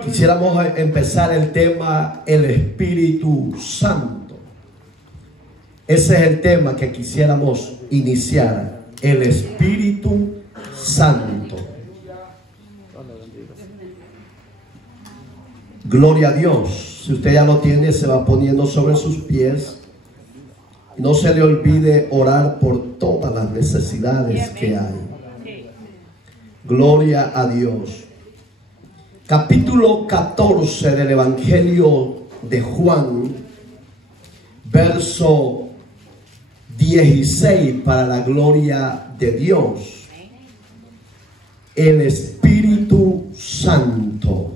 Quisiéramos empezar el tema el Espíritu Santo. Ese es el tema que quisiéramos iniciar, el Espíritu Santo. Gloria a Dios. Si usted ya lo tiene, se va poniendo sobre sus pies. No se le olvide orar por todas las necesidades que hay. Gloria a Dios. Capítulo 14 del Evangelio de Juan, verso 16, para la gloria de Dios. El Espíritu Santo.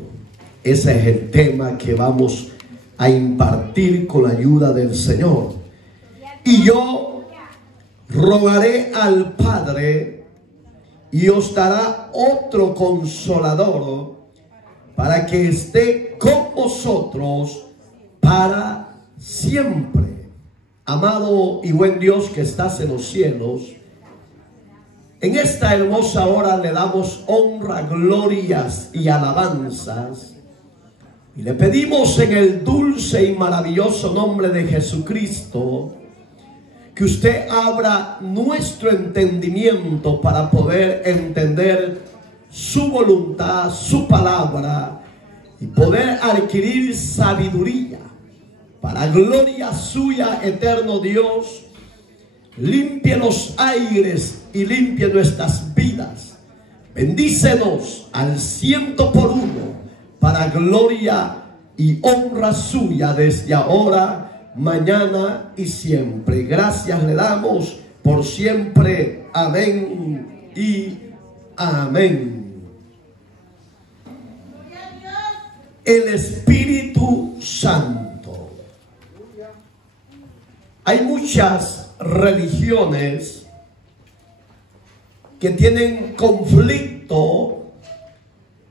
Ese es el tema que vamos a impartir con la ayuda del Señor. Y yo rogaré al Padre y os dará otro consolador para que esté con vosotros para siempre. Amado y buen Dios que estás en los cielos, en esta hermosa hora le damos honra, glorias y alabanzas. Y le pedimos en el dulce y maravilloso nombre de Jesucristo que usted abra nuestro entendimiento para poder entender su voluntad, su palabra, y poder adquirir sabiduría. Para gloria suya, eterno Dios, limpie los aires y limpie nuestras vidas. Bendícenos al 100 por 1 para gloria y honra suya desde ahora, mañana y siempre. Gracias le damos por siempre. Amén y amén. El Espíritu Santo. Hay muchas religiones que tienen conflicto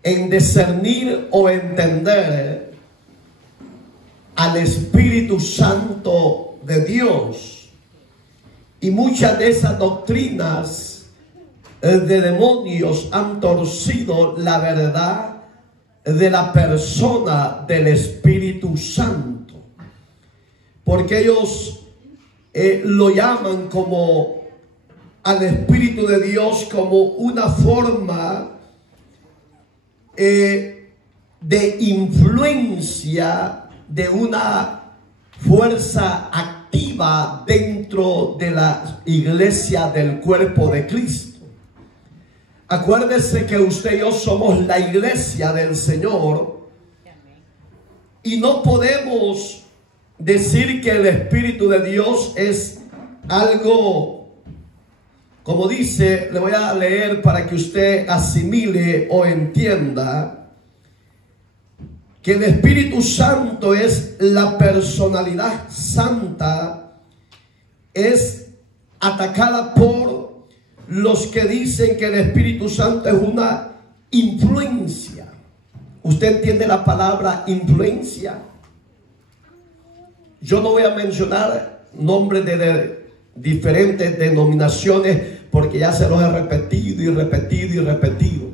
en discernir o entender al Espíritu Santo de Dios. Y muchas de esas doctrinas de demonios han torcido la verdad de la persona del Espíritu Santo, porque ellos lo llaman como al Espíritu de Dios como una forma de influencia de una fuerza activa dentro de la iglesia del cuerpo de Cristo. Acuérdese que usted y yo somos la iglesia del Señor y no podemos decir que el Espíritu de Dios es algo, como dice, le voy a leer para que usted asimile o entienda, que el Espíritu Santo es la personalidad santa, es atacada por los que dicen que el Espíritu Santo es una influencia. ¿Usted entiende la palabra influencia? Yo no voy a mencionar nombres de diferentes denominaciones porque ya se los he repetido y repetido y repetido.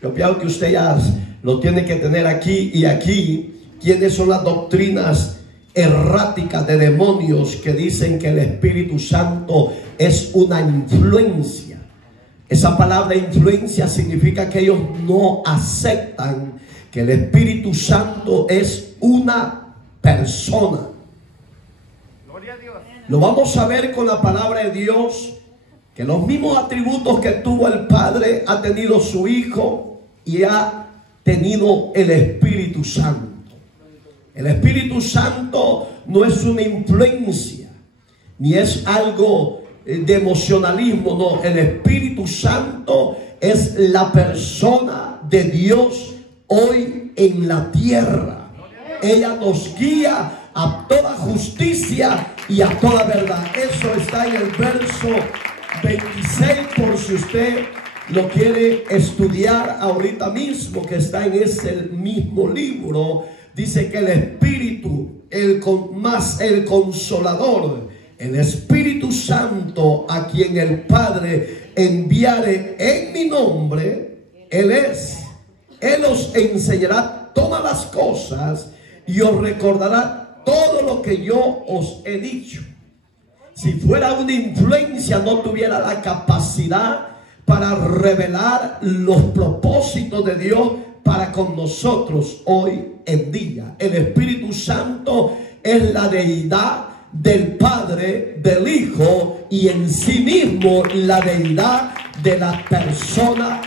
Yo pienso que usted ya lo tiene que tener aquí y aquí. ¿Quiénes son las doctrinas erráticas de demonios que dicen que el Espíritu Santo es una influencia? Esa palabra influencia significa que ellos no aceptan que el Espíritu Santo es una persona. Gloria a Dios. Lo vamos a ver con la palabra de Dios, que los mismos atributos que tuvo el Padre ha tenido su Hijo y ha tenido el Espíritu Santo. El Espíritu Santo no es una influencia, ni es algo de emocionalismo, no. El Espíritu Santo es la persona de Dios hoy en la tierra. Ella nos guía a toda justicia y a toda verdad. Eso está en el verso 26, por si usted lo quiere estudiar ahorita mismo, que está en ese mismo libro. Dice que el Espíritu, el Consolador, el Espíritu Santo, a quien el Padre enviare en mi nombre, Él os enseñará todas estas cosas y os recordará todo lo que yo os he dicho. Si fuera una influencia, no tuviera la capacidad para revelar los propósitos de Dios para con nosotros hoy en día. El Espíritu Santo es la deidad del Padre, del Hijo y en sí mismo la deidad de la persona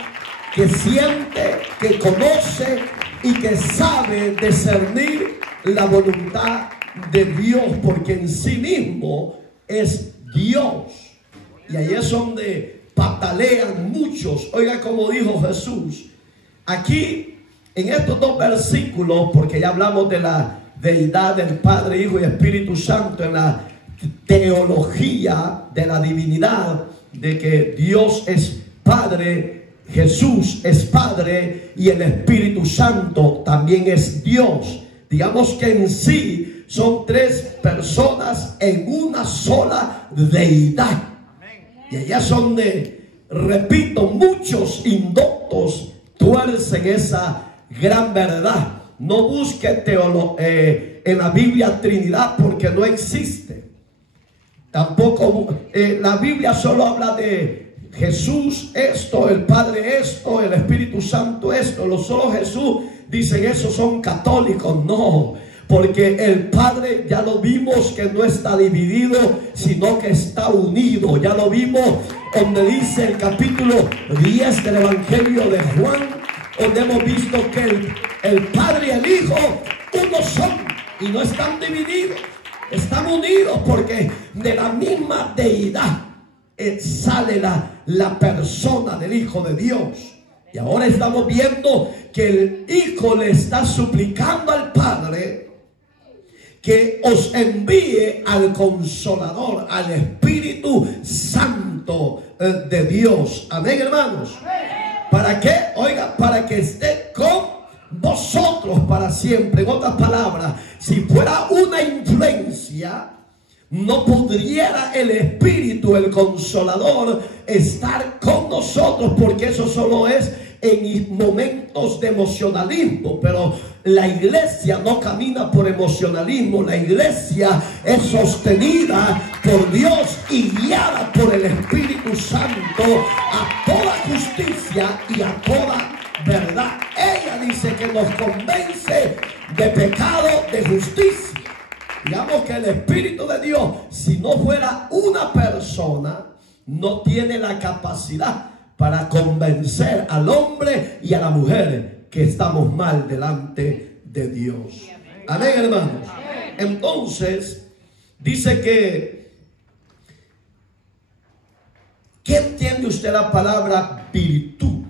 que siente, que conoce y que sabe discernir la voluntad de Dios, porque en sí mismo es Dios. Y ahí es donde patalean muchos. Oiga como dijo Jesús aquí en estos dos versículos, porque ya hablamos de la deidad del Padre, Hijo y Espíritu Santo, en la teología de la divinidad, de que Dios es Padre, Jesús es Padre y el Espíritu Santo también es Dios. Digamos que en sí son tres personas en una sola deidad. Y allá es donde, repito, muchos indoctos tuercen esa gran verdad. No busque en la Biblia Trinidad, porque no existe. Tampoco la Biblia solo habla de Jesús esto, el Padre esto, el Espíritu Santo esto. Lo solo Jesús dicen esos son católicos. No, porque el Padre ya lo vimos que no está dividido, sino que está unido. Ya lo vimos donde dice el capítulo 10 del Evangelio de Juan, donde hemos visto que el Padre y el Hijo uno son y no están divididos, están unidos, porque de la misma deidad sale la persona del Hijo de Dios. Y ahora estamos viendo que el Hijo le está suplicando al Padre que os envíe al Consolador, al Espíritu Santo de Dios. Amén, hermanos. ¿Para qué? Oiga, para que esté con vosotros para siempre. En otras palabras, si fuera una influencia, no pudiera el Espíritu, el Consolador, estar con nosotros, porque eso solo es en momentos de emocionalismo. Pero la iglesia no camina por emocionalismo. La iglesia es sostenida por Dios y guiada por el Espíritu Santo a toda justicia y a toda verdad. Ella dice que nos convence de pecado, de justicia. Digamos que el Espíritu de Dios, si no fuera una persona, no tiene la capacidad para convencer al hombre y a la mujer que estamos mal delante de Dios. Amén, hermanos. Entonces, dice que, ¿qué entiende usted la palabra virtud?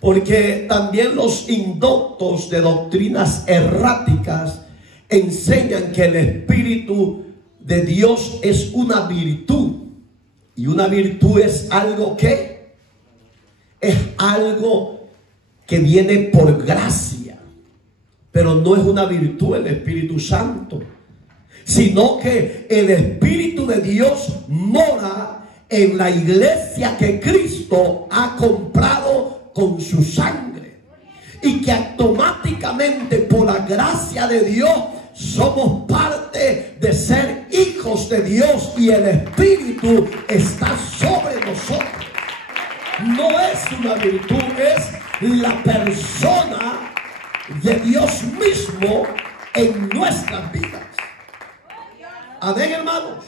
Porque también los indoctos de doctrinas erráticas enseñan que el Espíritu de Dios es una virtud. Y una virtud es algo que es algo que viene por gracia, pero no es una virtud el Espíritu Santo, sino que el Espíritu de Dios mora en la iglesia que Cristo ha comprado con su sangre, y que automáticamente por la gracia de Dios somos parte de ser hijos de Dios, y el Espíritu está sobre nosotros. No es una virtud, es la persona de Dios mismo en nuestras vidas. Amén, hermanos.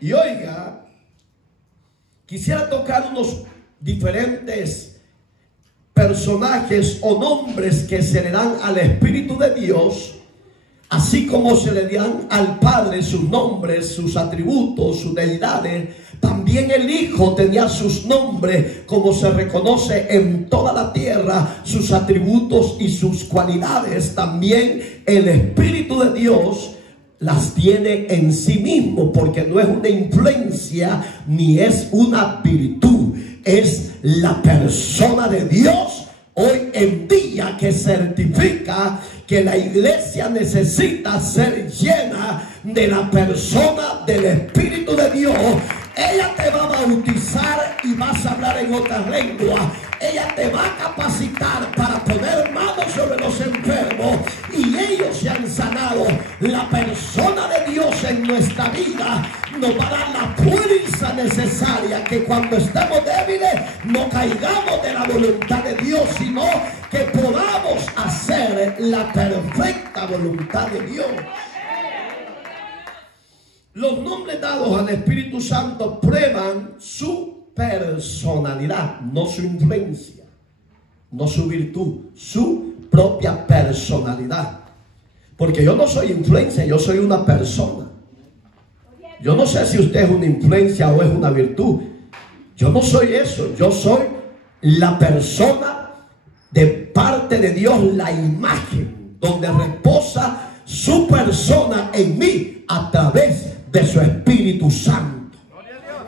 Y oiga, quisiera tocar unos diferentes personajes o nombres que se le dan al Espíritu de Dios, así como se le dan al Padre sus nombres, sus atributos, sus deidades. También el Hijo tenía sus nombres, como se reconoce en toda la tierra, sus atributos y sus cualidades. También el Espíritu de Dios las tiene en sí mismo, porque no es una influencia ni es una virtud, es la persona de Dios hoy en día, que certifica que la iglesia necesita ser llena de la persona del Espíritu de Dios. Ella te va a bautizar y vas a hablar en otras lenguas. Ella te va a capacitar para poner manos sobre los enfermos y ellos se han sanado. La persona de Dios en nuestra vida nos va a dar la fuerza necesaria, que cuando estemos débiles no caigamos de la voluntad de Dios, sino que podamos hacer la perfecta voluntad de Dios. Los nombres dados al Espíritu Santo prueban su personalidad, no su influencia, no su virtud, su propia personalidad. Porque yo no soy influencia, yo soy una persona. Yo no sé si usted es una influencia o es una virtud. Yo no soy eso, yo soy la persona de parte de Dios, la imagen donde reposa su persona en mí a través de su Espíritu Santo.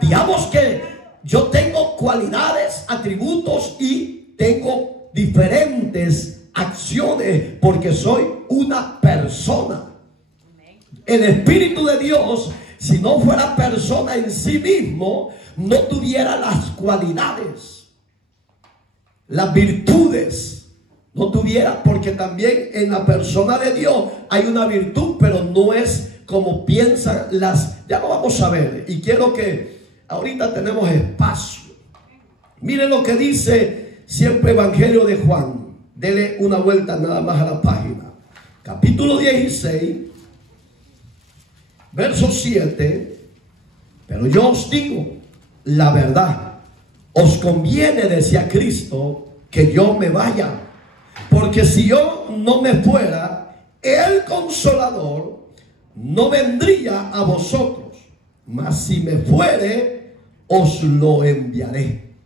Digamos que yo tengo cualidades, atributos y tengo diferentes acciones porque soy una persona. El Espíritu de Dios, si no fuera persona en sí mismo, no tuviera las cualidades, las virtudes, no tuviera, porque también en la persona de Dios hay una virtud, pero no es como piensan las. Ya lo vamos a ver, y quiero que ahorita tenemos espacio. Miren lo que dice siempre Evangelio de Juan. Dele una vuelta nada más a la página. Capítulo 16, verso 7. Pero yo os digo la verdad, os conviene, decía Cristo, que yo me vaya, porque si yo no me fuera, el Consolador no vendría a vosotros, mas si me fuere, os lo enviaré.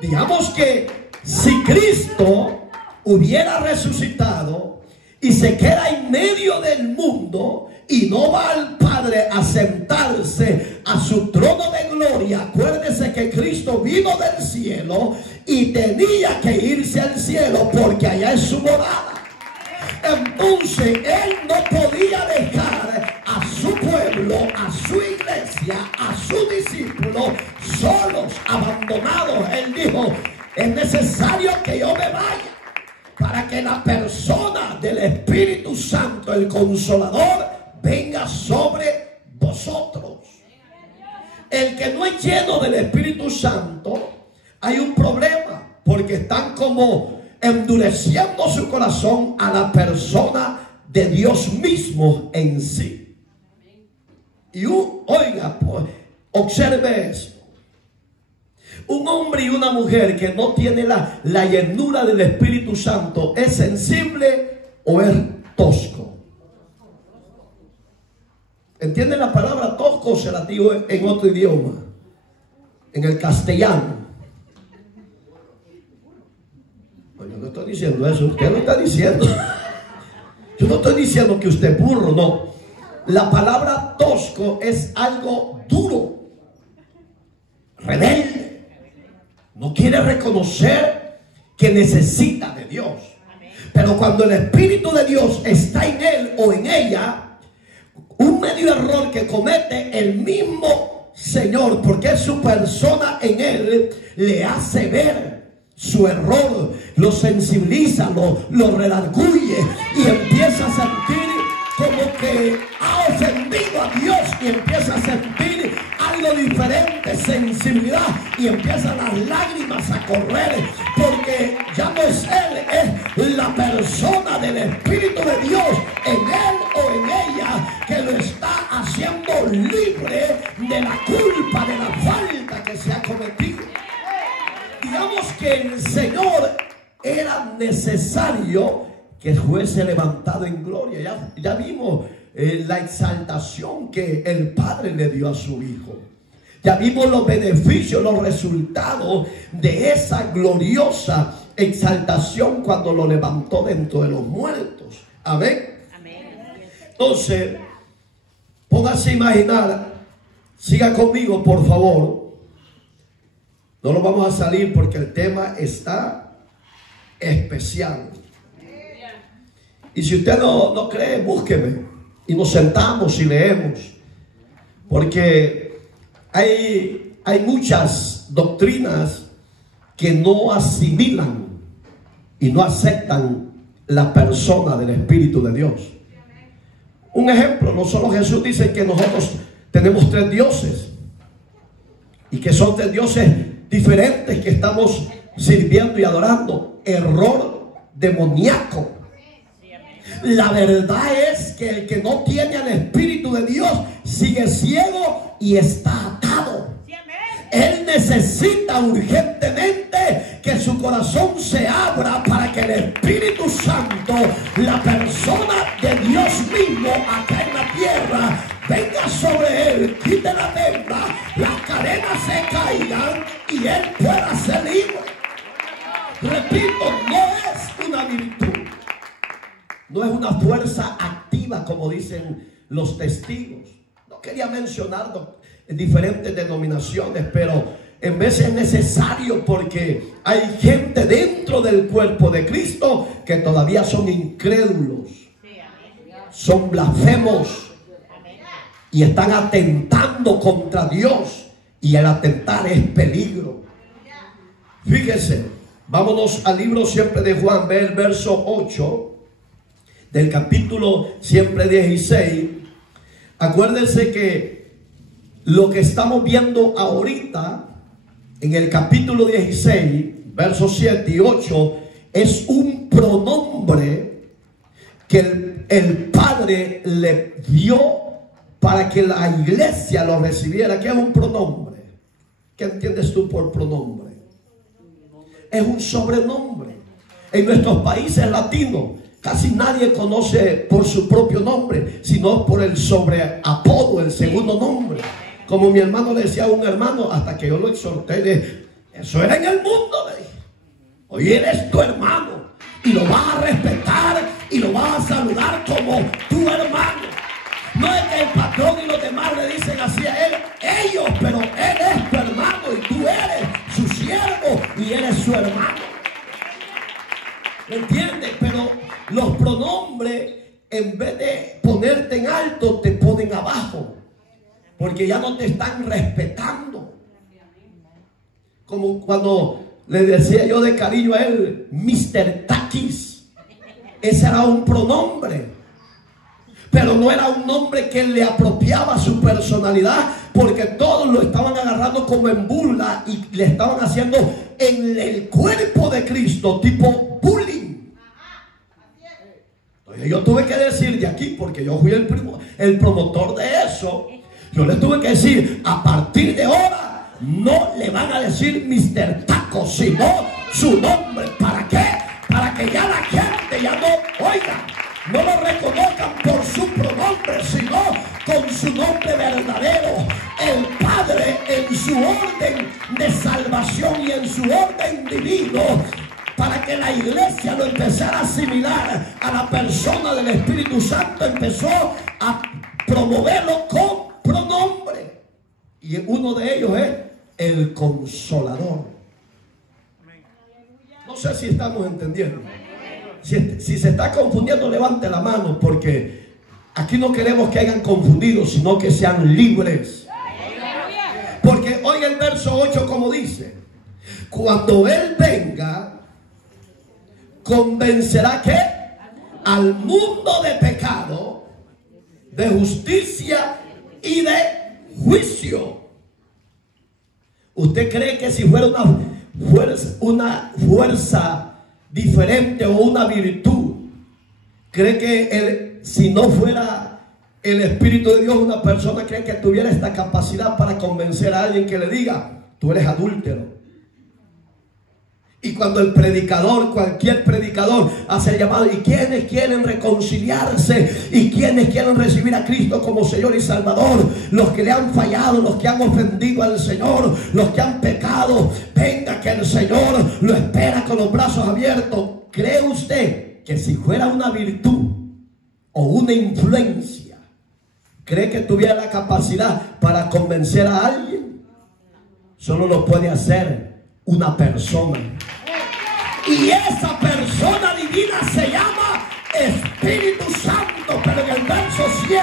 Digamos que si Cristo hubiera resucitado y se queda en medio del mundo y no va al Padre a sentarse a su trono de gloria, acuérdese que Cristo vino del cielo y tenía que irse al cielo porque allá es su morada. Entonces él no podía dejar a su pueblo, a su iglesia, a sus discípulos solos, abandonados. Él dijo: es necesario que yo me vaya para que la persona del Espíritu Santo, el Consolador, venga sobre vosotros. El que no es lleno del Espíritu Santo, hay un problema, porque están como endureciendo su corazón a la persona de Dios mismo en sí. Y oiga, pues, observe eso. Un hombre y una mujer que no tiene la llenura del Espíritu Santo, ¿es sensible o es tosco? ¿Entienden la palabra tosco? Se la digo en otro idioma, en el castellano. Yo no estoy diciendo eso, usted lo está diciendo. Yo no estoy diciendo que usted es burro, no. La palabra tosco es algo duro, rebelde, no quiere reconocer que necesita de Dios. Pero cuando el Espíritu de Dios está en él o en ella, un medio error que comete el mismo Señor, porque es su persona en él, le hace ver su error, lo sensibiliza, lo redarguye y empieza a sentir como que ha ofendido a Dios y empieza a sentir algo diferente, sensibilidad, y empiezan las lágrimas a correr, porque ya no es él, es la persona del Espíritu de Dios en él o en ella que lo está haciendo libre de la culpa, de la falta que se ha cometido. Digamos que el Señor era necesario que fuese levantado en gloria. Ya vimos la exaltación que el Padre le dio a su Hijo. Ya vimos los beneficios, los resultados de esa gloriosa exaltación cuando lo levantó dentro de los muertos. Amén. Entonces, póngase a imaginar, siga conmigo por favor. No lo vamos a salir porque el tema está especial. Y si usted no cree, búsqueme y nos sentamos y leemos. Porque hay muchas doctrinas que no asimilan y no aceptan la persona del Espíritu de Dios. Un ejemplo, no solo Jesús dice que nosotros tenemos 3 dioses y que son 3 dioses diferentes que estamos sirviendo y adorando. Error demoníaco. La verdad es que el que no tiene al Espíritu de Dios sigue ciego y está atado. Él necesita urgentemente que su corazón se abra para que el Espíritu Santo, la persona de Dios mismo acá en la tierra, venga sobre él, quite la venda, las cadenas se caigan y él pueda ser libre. Repito, no es una virtud, no es una fuerza activa como dicen los testigos. No quería mencionar diferentes denominaciones, pero en veces es necesario porque hay gente dentro del cuerpo de Cristo que todavía son incrédulos, son blasfemos y están atentando contra Dios, y el atentar es peligro. Fíjese, vámonos al libro siempre de Juan, ve el verso 8 del capítulo siempre 16. Acuérdense que lo que estamos viendo ahorita en el capítulo 16, versos 7 y 8, es un pronombre que el Padre le dio para que la iglesia lo recibiera. ¿Qué es un pronombre? ¿Qué entiendes tú por pronombre? Es un sobrenombre. En nuestros países latinos casi nadie conoce por su propio nombre, sino por el sobreapodo, el segundo nombre. Como mi hermano le decía a un hermano, hasta que yo lo exhorté, eso era en el mundo, le dije. Hoy eres tu hermano y lo vas a respetar y lo vas a saludar como tu hermano. No es que el patrón y los demás le dicen así a él, ellos, pero él es tu hermano y tú eres su siervo y eres su hermano. ¿Me entiendes? Pero los pronombres, en vez de ponerte en alto, te ponen abajo, porque ya no te están respetando. Como cuando le decía yo de cariño a él, Mr. Takis. Ese era un pronombre, pero no era un nombre que le apropiaba su personalidad, porque todos lo estaban agarrando como en burla y le estaban haciendo en el cuerpo de Cristo tipo bullying. Entonces yo tuve que decir de aquí, porque yo fui el promotor de eso. Yo le tuve que decir, a partir de ahora no le van a decir Mr. Taco, sino su nombre. ¿Para qué? Para que ya la gente ya no oiga, no lo reconozcan por su pronombre, sino con su nombre verdadero. El Padre, en su orden de salvación y en su orden divino, para que la iglesia lo empezara a asimilar a la persona del Espíritu Santo, empezó a promoverlo con pronombre, y uno de ellos es el Consolador. No sé si estamos entendiendo. Si se está confundiendo, levante la mano, porque aquí no queremos que hayan confundidos, sino que sean libres. Porque oiga el verso 8 como dice: cuando Él venga, convencerá que al mundo de pecado, de justicia y de juicio. ¿Usted cree que si fuera una fuerza diferente o una virtud, cree que si no fuera el Espíritu de Dios, una persona cree que tuviera esta capacidad para convencer a alguien que le diga, tú eres adúltero? Y cuando el predicador, cualquier predicador, hace el llamado, y quienes quieren reconciliarse y quienes quieren recibir a Cristo como Señor y Salvador, los que le han fallado, los que han ofendido al Señor, los que han pecado, venga, que el Señor lo espera con los brazos abiertos. ¿Cree usted que si fuera una virtud o una influencia, cree que tuviera la capacidad para convencer a alguien? Solo lo puede hacer una persona, y esa persona divina se llama Espíritu Santo. Pero en el verso 7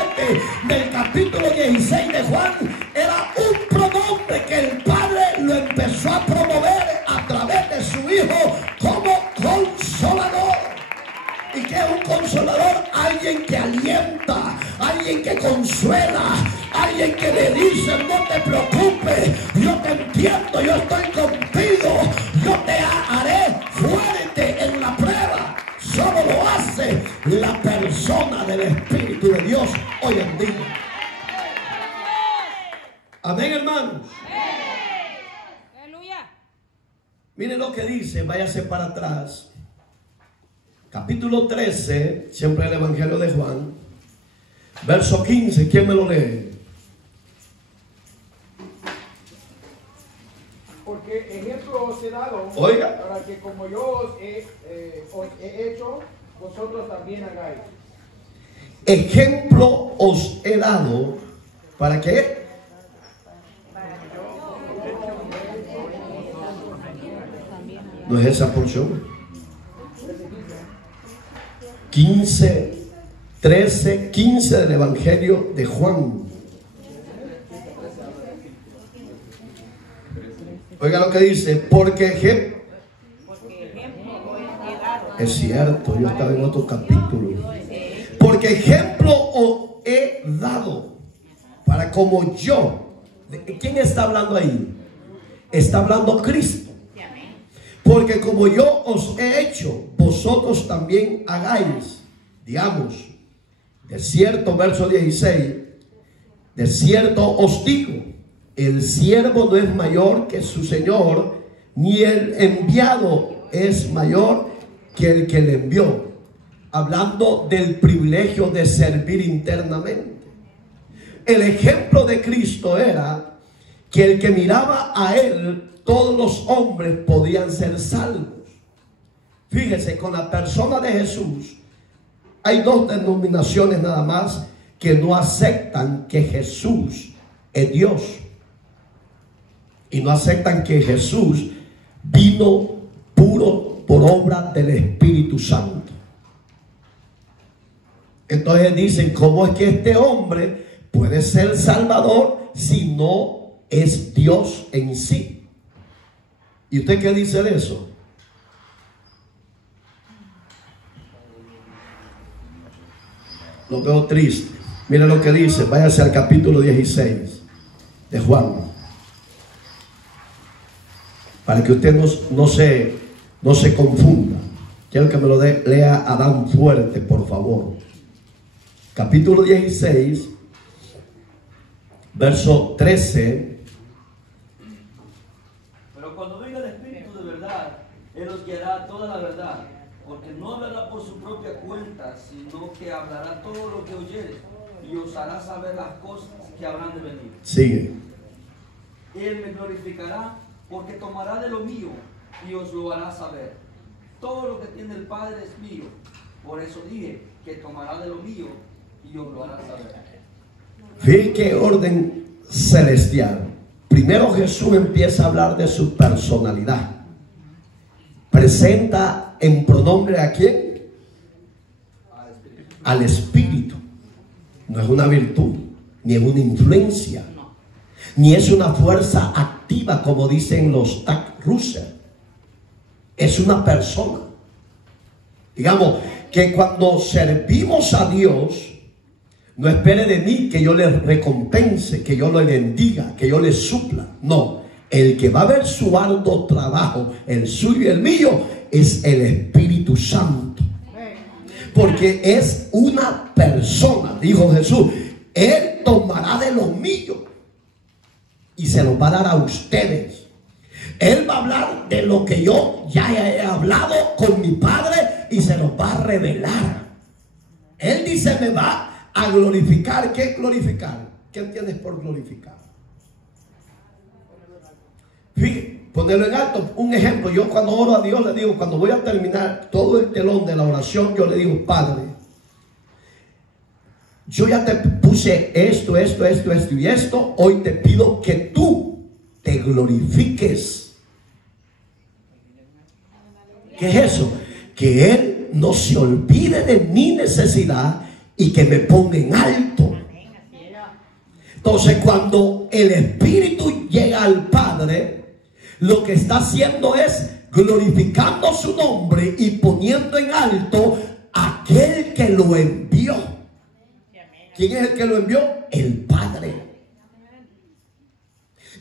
del capítulo 16 de Juan era un pronombre que el Padre lo empezó a promover a través de su Hijo como Consolador. Y alguien que alienta, alguien que consuela, alguien que le dice: no te preocupes, yo te entiendo, yo estoy contigo, yo te haré fuerte en la prueba. Solo lo hace la persona del Espíritu de Dios hoy en día. Amén, hermanos. Miren lo que dice, váyase para atrás. Capítulo 13, siempre el Evangelio de Juan, verso 15, ¿quién me lo lee? Porque ejemplo os he dado, Oiga, para que como yo os he hecho, vosotros también hagáis. ejemplo os he dado, ¿para qué? No es esa porción. 13, 15 del Evangelio de Juan. Oiga lo que dice, porque es cierto, yo estaba en otro capítulo. Porque ejemplo os he dado, para como yo. ¿Quién está hablando ahí? Está hablando Cristo. Porque como yo os he hecho, vosotros también hagáis. Digamos, de cierto, verso 16, de cierto os digo, el siervo no es mayor que su señor, ni el enviado es mayor que el que le envió. Hablando del privilegio de servir internamente. El ejemplo de Cristo era que el que miraba a él, todos los hombres podían ser salvos. Fíjese, con la persona de Jesús hay dos denominaciones nada más que no aceptan que Jesús es Dios, y no aceptan que Jesús vino puro por obra del Espíritu Santo. Entonces dicen: ¿cómo es que este hombre puede ser salvador si no es Dios en sí? ¿Y usted qué dice de eso? Lo veo triste. Mire lo que dice. Váyase al capítulo 16 de Juan, para que usted no se confunda. Quiero que me lo lea Adán fuerte, por favor. Capítulo 16, verso 13. Él os guiará toda la verdad, porque no hablará por su propia cuenta, sino que hablará todo lo que oyere, y os hará saber las cosas que habrán de venir. Sigue. Él me glorificará, porque tomará de lo mío, y os lo hará saber. Todo lo que tiene el Padre es mío, por eso dije que tomará de lo mío, y os lo hará saber. Fíjense qué orden celestial. Primero Jesús empieza a hablar de su personalidad. Presenta en pronombre ¿a quién? Al Espíritu. No es una virtud, ni es una influencia, ni es una fuerza activa como dicen los TAC Russer. Es una persona. Digamos que cuando servimos a Dios, no espere de mí que yo le recompense, que yo le bendiga, que yo le supla. No. El que va a ver su arduo trabajo, el suyo y el mío, es el Espíritu Santo. Porque es una persona, dijo Jesús. Él tomará de lo mío y se lo va a dar a ustedes. Él va a hablar de lo que yo ya he hablado con mi Padre y se lo va a revelar. Él dice: me va a glorificar. ¿Qué es glorificar? ¿Qué entiendes por glorificar? Fíjate, ponerlo en alto. Un ejemplo: yo cuando oro a Dios le digo, cuando voy a terminar todo el telón de la oración, yo le digo: Padre, yo ya te puse esto y esto. Hoy te pido que tú te glorifiques. ¿Qué es eso? Que Él no se olvide de mi necesidad y que me ponga en alto. Entonces, cuando el Espíritu llega al Padre, lo que está haciendo es glorificando su nombre y poniendo en alto a aquel que lo envió. ¿Quién es el que lo envió? El Padre.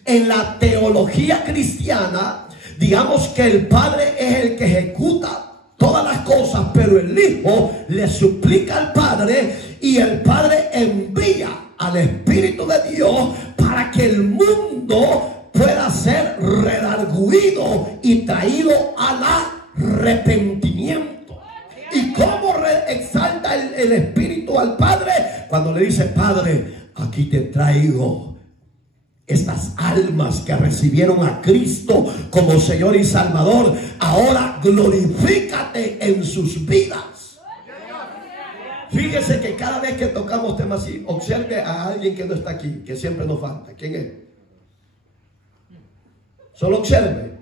En la teología cristiana, digamos que el Padre es el que ejecuta todas las cosas, pero el Hijo le suplica al Padre y el Padre envía al Espíritu de Dios para que el mundo pueda ser redarguido y traído al arrepentimiento. ¿Y cómo exalta el Espíritu al Padre? Cuando le dice: Padre, aquí te traigo estas almas que recibieron a Cristo como Señor y Salvador. Ahora glorifícate en sus vidas. Fíjese que cada vez que tocamos temas así, observe a alguien que no está aquí, que siempre nos falta. ¿Quién es? Solo observe.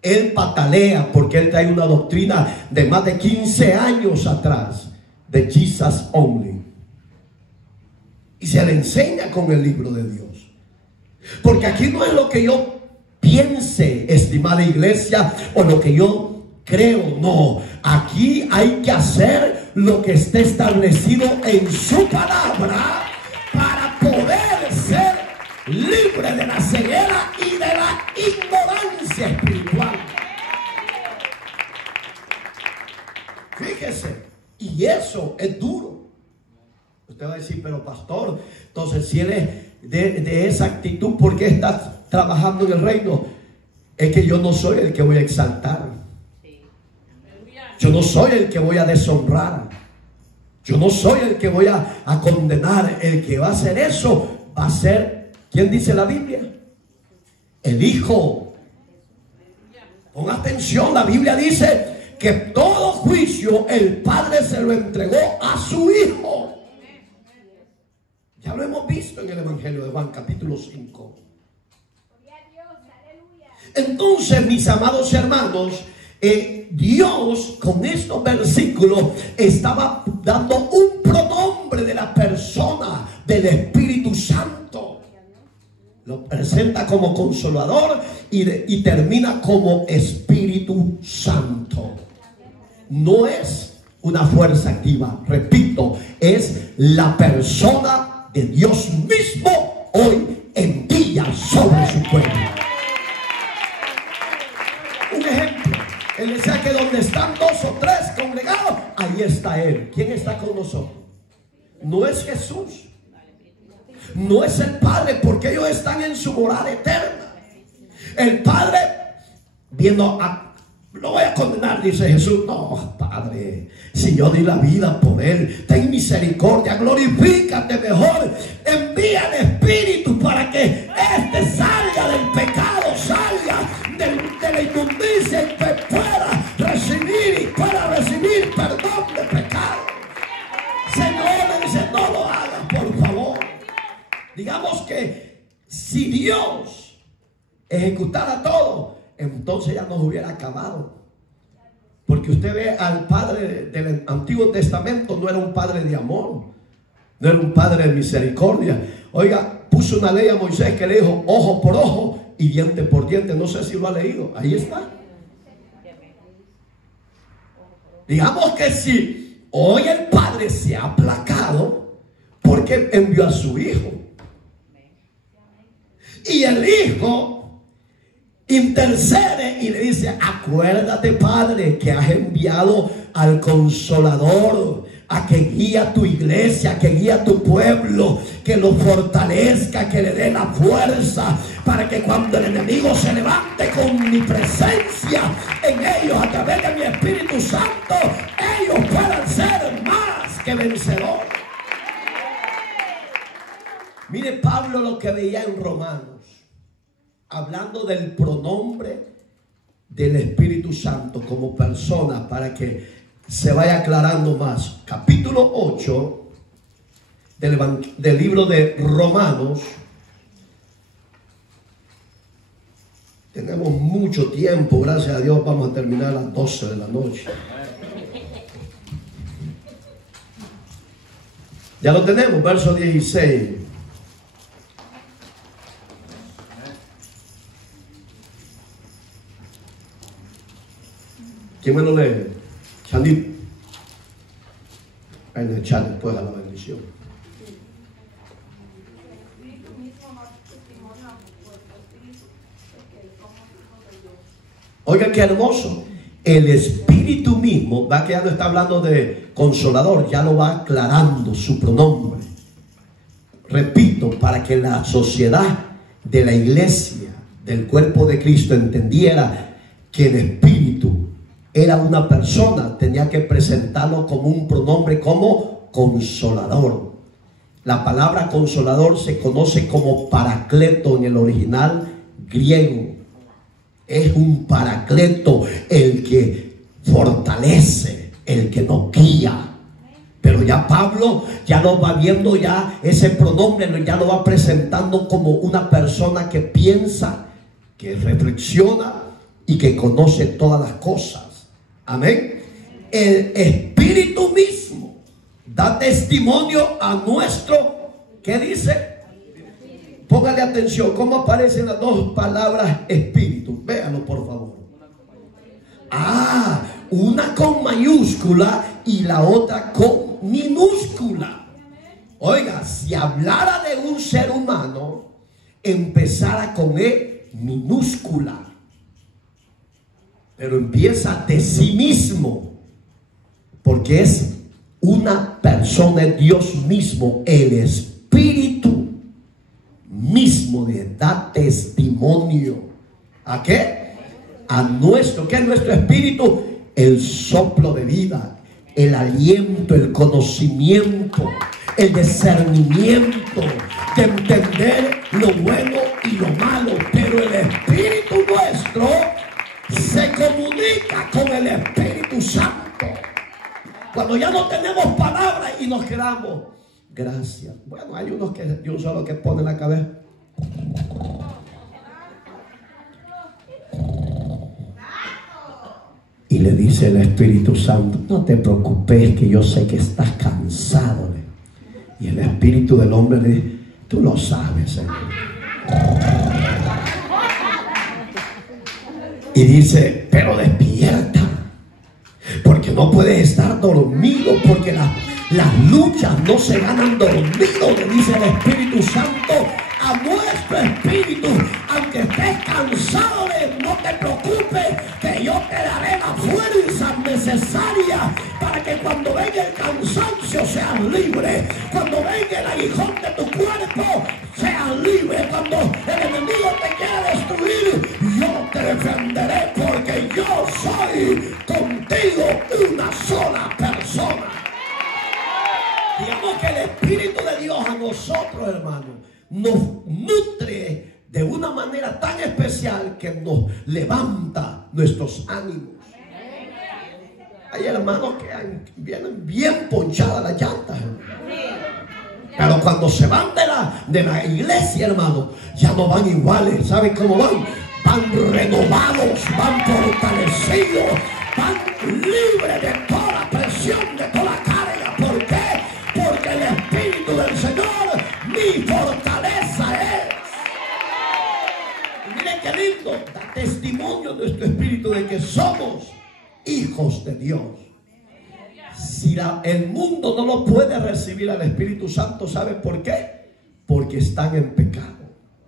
Él patalea porque él trae una doctrina de más de 15 años atrás, de Jesus Only, y se le enseña con el libro de Dios. Porque aquí no es lo que yo piense, estimada iglesia, o lo que yo creo, no. Aquí hay que hacer lo que esté establecido en su palabra para poder ser libre de la ceguera y de la ignorancia espiritual. Fíjese, y eso es duro. Usted va a decir: pero pastor, entonces si él es de esa actitud, ¿por qué estás trabajando en el reino? Es que yo no soy el que voy a exaltar. Yo no soy el que voy a deshonrar. Yo no soy el que voy a condenar. El que va a hacer eso va a ser, ¿quién dice la Biblia? El Hijo. Pon atención, la Biblia dice que todo juicio el Padre se lo entregó a su Hijo. Ya lo hemos visto en el Evangelio de Juan, capítulo 5. Entonces, mis amados hermanos, Dios con estos versículos estaba dando un pronombre de la persona del Espíritu Santo. Lo presenta como Consolador y termina como Espíritu Santo. No es una fuerza activa, repito, es la persona de Dios mismo hoy en día sobre su pueblo. Un ejemplo, él decía que donde están 2 o 3 congregados, ahí está Él. ¿Quién está con nosotros? No es Jesús, no es el Padre, porque ellos están en su morada eterna. El Padre, viendo lo voy a condenar, dice Jesús. No, Padre, si yo di la vida por él, ten misericordia, glorifícate mejor, envía el Espíritu para que éste salga del pecado, salga de la inmundicia y pueda recibir perdón de pecado. Señor, le dice: no lo hagas, por favor. Digamos que si Dios ejecutara todo, entonces ya nos hubiera acabado. Porque usted ve al Padre del Antiguo Testamento, no era un Padre de amor, no era un Padre de misericordia. Oiga, puso una ley a Moisés que le dijo: ojo por ojo y diente por diente. No sé si lo ha leído, ahí está. Digamos que si hoy el Padre se ha aplacado, porque envió a su Hijo, y el Hijo intercede y le dice: acuérdate, Padre, que has enviado al Consolador, a que guía tu iglesia, que guía tu pueblo, que lo fortalezca, que le dé la fuerza para que cuando el enemigo se levante con mi presencia en ellos a través de mi Espíritu Santo, ellos puedan ser más que vencedores. Mire Pablo lo que veía en Romanos, hablando del pronombre del Espíritu Santo como persona, para que se vaya aclarando más. Capítulo 8 del libro de Romanos. Tenemos mucho tiempo, gracias a Dios vamos a terminar a las 12 de la noche. Ya lo tenemos, verso 16. ¿Quién me lo lee? Chanit. En el chat después a la bendición. Oiga qué hermoso. El Espíritu mismo, va que ya no está hablando de Consolador, ya lo va aclarando su pronombre. Repito, para que la sociedad de la iglesia, del cuerpo de Cristo, entendiera que el Espíritu era una persona, tenía que presentarlo como un pronombre, como Consolador. La palabra Consolador se conoce como Paracleto en el original griego. Es un Paracleto, el que fortalece, el que nos guía. Pero ya Pablo ya lo va viendo, ya ese pronombre ya lo va presentando como una persona que piensa, que reflexiona y que conoce todas las cosas. Amén. El Espíritu mismo da testimonio a nuestro, ¿qué dice? Póngale atención, ¿cómo aparecen las dos palabras espíritu? Véanlo por favor. Una con mayúscula y la otra con minúscula. Oiga, si hablara de un ser humano, empezara con E minúscula. Pero empieza de sí mismo, porque es una persona, Dios mismo, el Espíritu mismo le da testimonio. ¿A qué? A nuestro, ¿qué es nuestro espíritu? El soplo de vida, el aliento, el conocimiento, el discernimiento de entender lo bueno y lo malo. Pero el Espíritu nuestro se comunica con el Espíritu Santo. Cuando ya no tenemos palabras y nos quedamos, gracias. Bueno, hay unos que de un solo que ponen la cabeza. Y le dice el Espíritu Santo, no te preocupes, que yo sé que estás cansado. Y el espíritu del hombre le dice, tú lo sabes, Señor. Y dice, pero despierta, porque no puedes estar dormido, porque las luchas no se ganan dormido, le dice el Espíritu Santo a nuestro espíritu. Aunque estés cansado, no te preocupes, que yo te daré la fuerza necesaria para que cuando venga el cansancio seas libre, cuando venga el aguijón de tu cuerpo seas libre, cuando el enemigo te quiera destruir, yo te defenderé, porque yo soy contigo una sola persona. Digamos que el Espíritu de Dios a nosotros, hermanos, nos nutre de una manera tan especial que nos levanta nuestros ánimos. Hay hermanos que vienen bien ponchadas las llantas, pero cuando se van de la iglesia, hermano, ya no van iguales. ¿Saben cómo van? Van renovados, van fortalecidos, van libres de toda presión, de toda carga. ¿Por qué? Porque el Espíritu del Señor, mi fortaleza es. Y miren qué lindo, da testimonio nuestro espíritu de que somos hijos de Dios. Si el mundo no lo puede recibir al Espíritu Santo, ¿sabe por qué? Porque están en pecado.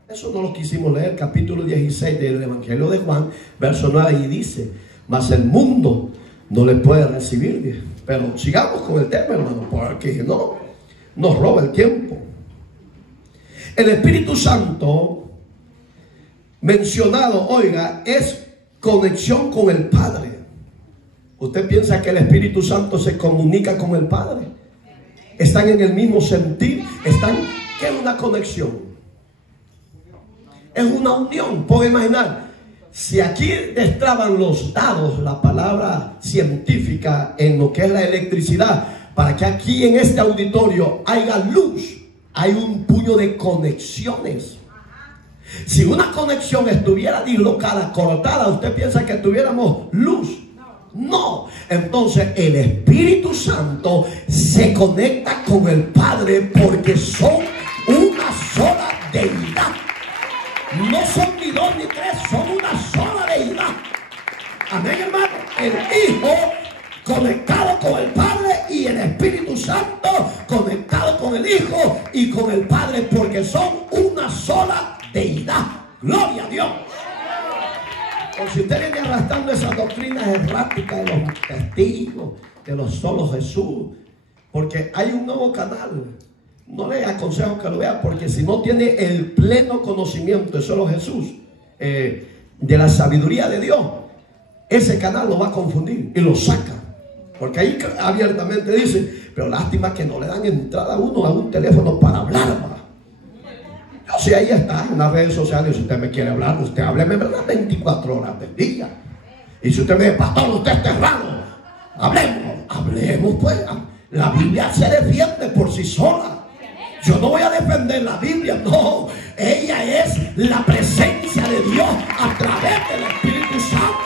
Eso no lo quisimos leer, capítulo 16 del Evangelio de Juan, verso 9, y dice, mas el mundo no le puede recibir. Pero sigamos con el tema, hermano, porque no nos roba el tiempo. El Espíritu Santo mencionado, oiga, es conexión con el Padre. ¿Usted piensa que el Espíritu Santo se comunica con el Padre? ¿Están en el mismo sentir? ¿Qué es una conexión? Es una unión. Puedo imaginar, si aquí destraban los dados, la palabra científica en lo que es la electricidad, para que aquí en este auditorio haya luz, hay un puño de conexiones. Si una conexión estuviera dislocada, cortada, ¿usted piensa que tuviéramos luz? No. Entonces el Espíritu Santo se conecta con el Padre porque son una sola deidad. No son ni dos ni tres, son una sola deidad. Amén, hermano. El Hijo conectado con el Padre y el Espíritu Santo conectado con el Hijo y con el Padre, porque son una sola deidad. Gloria a Dios. O si usted viene arrastrando esas doctrinas erráticas de los testigos, de los solo Jesús, porque hay un nuevo canal, no le aconsejo que lo vea, porque si no tiene el pleno conocimiento de solo Jesús, de la sabiduría de Dios, ese canal lo va a confundir y lo saca. Porque ahí abiertamente dice, pero lástima que no le dan entrada a uno a un teléfono para hablar, ¿va? Yo sí, ahí está, en las redes sociales. Si usted me quiere hablar, usted hábleme, ¿verdad? 24 horas del día. Y si usted me dice, pastor, usted está errado, hablemos pues. La Biblia se defiende por sí sola. Yo no voy a defender la Biblia, no. Ella es la presencia de Dios a través del Espíritu Santo.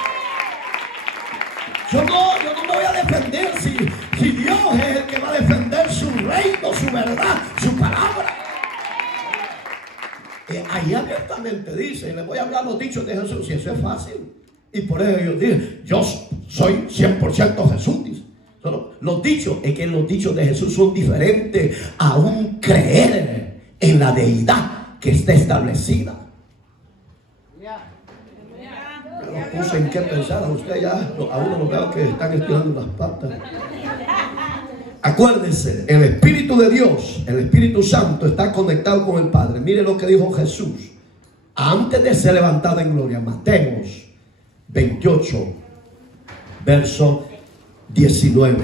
Yo no me voy a defender si Dios es el que va a defender su reino, su verdad, su palabra. Ahí abiertamente dice, y les voy a hablar los dichos de Jesús, y eso es fácil. Y por eso ellos dicen, yo soy 100% Jesús, dice. Los dichos, es que los dichos de Jesús son diferentes a un creer en la deidad que está establecida. No puse en qué pensar, a usted ya, a uno lo veo que están estirando las patas. Acuérdense, el Espíritu de Dios, el Espíritu Santo está conectado con el Padre. Mire lo que dijo Jesús antes de ser levantado en gloria. Mateo 28, verso 19.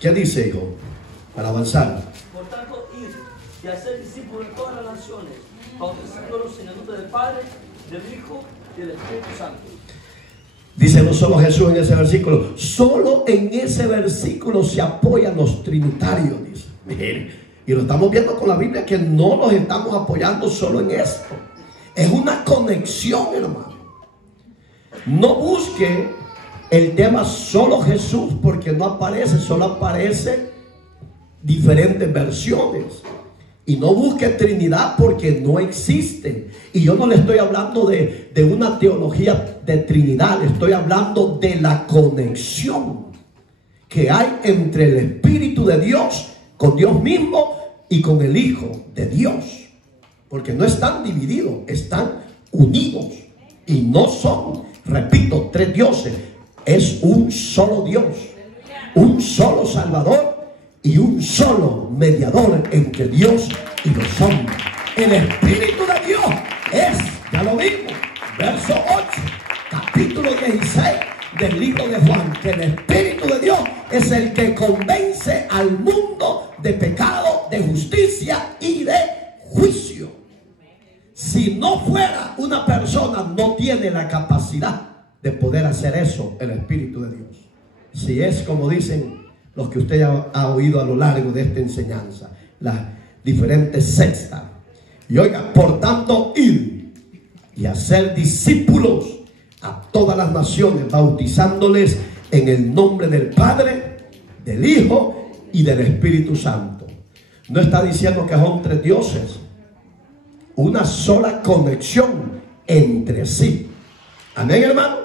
¿Qué dice, hijo? Para avanzar. Por tanto, ir y hacer discípulos de todas las naciones, bautizándolos en el nombre del Padre, del Hijo y del Espíritu Santo. Dice no solo Jesús en ese versículo, solo en ese versículo se apoyan los trinitarios, dice. Miren, y lo estamos viendo con la Biblia, que no los estamos apoyando solo en esto. Es una conexión, hermano. No busque el tema solo Jesús, porque no aparece, solo aparece diferentes versiones. Y no busque Trinidad, porque no existe. Y yo no le estoy hablando de una teología de Trinidad, le estoy hablando de la conexión que hay entre el Espíritu de Dios con Dios mismo y con el Hijo de Dios. Porque no están divididos, están unidos. Y no son, repito, tres dioses. Es un solo Dios, un solo Salvador y un solo mediador entre Dios y los hombres. El Espíritu de Dios es, ya lo vimos, verso 8, capítulo 16 del libro de Juan, que el Espíritu de Dios es el que convence al mundo de pecado, de justicia y de juicio. Si no fuera una persona, no tiene la capacidad de poder hacer eso, el Espíritu de Dios. Si es como dicen los que usted ha oído a lo largo de esta enseñanza, las diferentes sectas. Y oiga, por tanto, ir y hacer discípulos a todas las naciones, bautizándoles en el nombre del Padre, del Hijo y del Espíritu Santo. No está diciendo que son tres dioses, una sola conexión entre sí. Amén, hermano.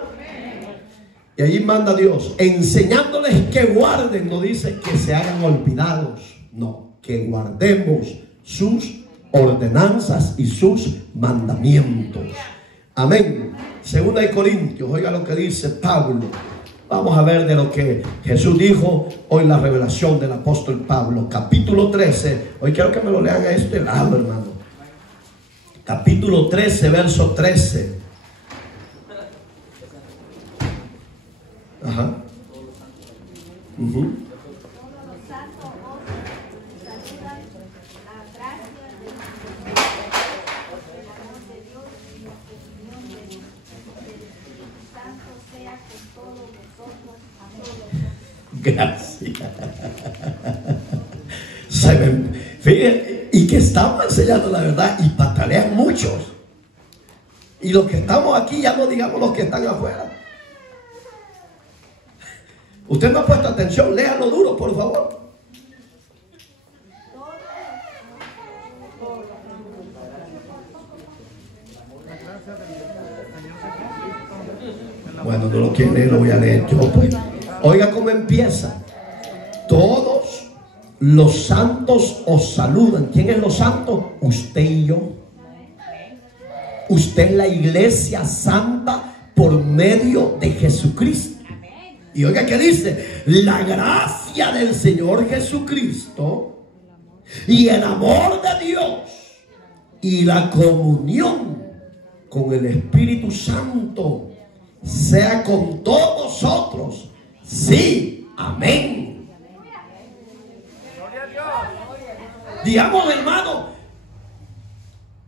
Y allí manda Dios, enseñándoles que guarden, no dice que se hagan olvidados, no, que guardemos sus ordenanzas y sus mandamientos. Amén. Segunda de Corintios, oiga lo que dice Pablo. Vamos a ver de lo que Jesús dijo hoy, la revelación del apóstol Pablo, capítulo 13. Hoy quiero que me lo lean a este lado, hermano. Capítulo 13, verso 13. Ajá. Gracias. Fíjense, y que estamos enseñando la verdad y patalean muchos. Y los que estamos aquí, ya no digamos los que están afuera. Usted no ha puesto atención, léalo duro, por favor. Bueno, no lo quiero leer, lo voy a leer yo, pues. Oiga cómo empieza. Todos los santos os saludan. ¿Quién es los santos? Usted y yo. Usted es la iglesia santa por medio de Jesucristo. Y oiga que dice: la gracia del Señor Jesucristo y el amor de Dios y la comunión con el Espíritu Santo sea con todos nosotros. Sí, amén. Digamos, hermano,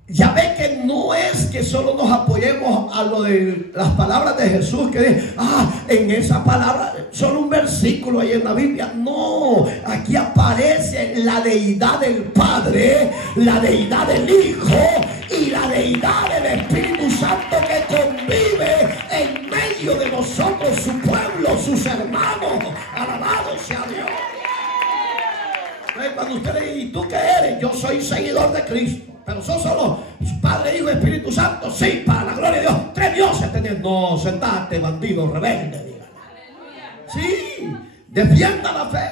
ya ve que no es que solo nos apoyemos a lo de las palabras de Jesús, que dice, en esa palabra, solo un versículo ahí en la Biblia. No, aquí aparece la deidad del Padre, la deidad del Hijo y la deidad del Espíritu Santo, que convive en medio de nosotros, su pueblo, sus hermanos. Alabado sea Dios. Cuando usted le dice: ¿y tú qué eres? Yo soy seguidor de Cristo. Pero son solo Padre, Hijo y Espíritu Santo. Sí, para la gloria de Dios. Tres dioses tenés. No, sentate, bandido rebelde, dígale. Sí, defienda la fe.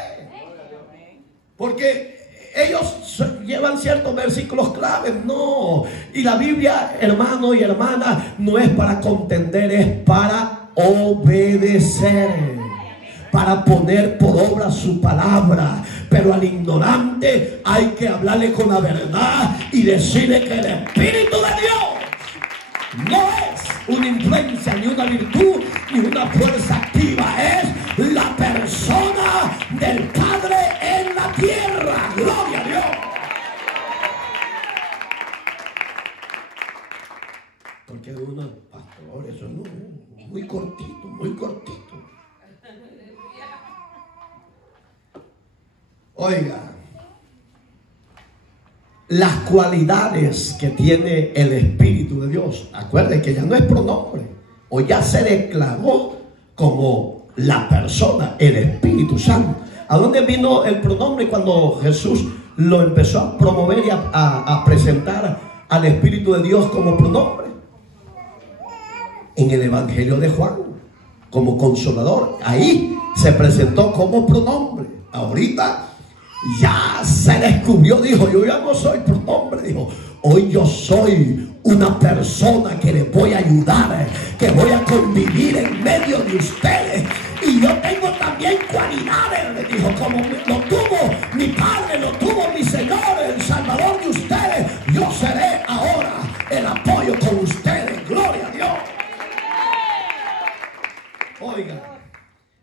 Porque ellos llevan ciertos versículos claves. No. Y la Biblia, hermano y hermana, no es para contender, es para obedecer, para poner por obra su palabra. Pero al ignorante hay que hablarle con la verdad y decirle que el Espíritu de Dios no es una influencia, ni una virtud, ni una fuerza activa. Es la persona del Padre en la tierra. Gloria a Dios. Porque uno, pastor, eso no, muy cortito, muy cortito. Oiga, las cualidades que tiene el Espíritu de Dios. Acuérdense que ya no es pronombre, o ya se declaró como la persona, el Espíritu Santo. ¿A dónde vino el pronombre cuando Jesús lo empezó a promover y a presentar al Espíritu de Dios como pronombre? En el Evangelio de Juan, como consolador. Ahí se presentó como pronombre. Ahorita ya se descubrió, dijo: yo ya no soy pronombre, dijo, hoy yo soy una persona que les voy a ayudar, que voy a convivir en medio de ustedes. Y yo tengo también cualidades, le dijo, como lo tuvo mi Padre, lo tuvo mi Señor, el Salvador de ustedes. Yo seré ahora el apoyo con ustedes. Gloria a Dios. Oigan,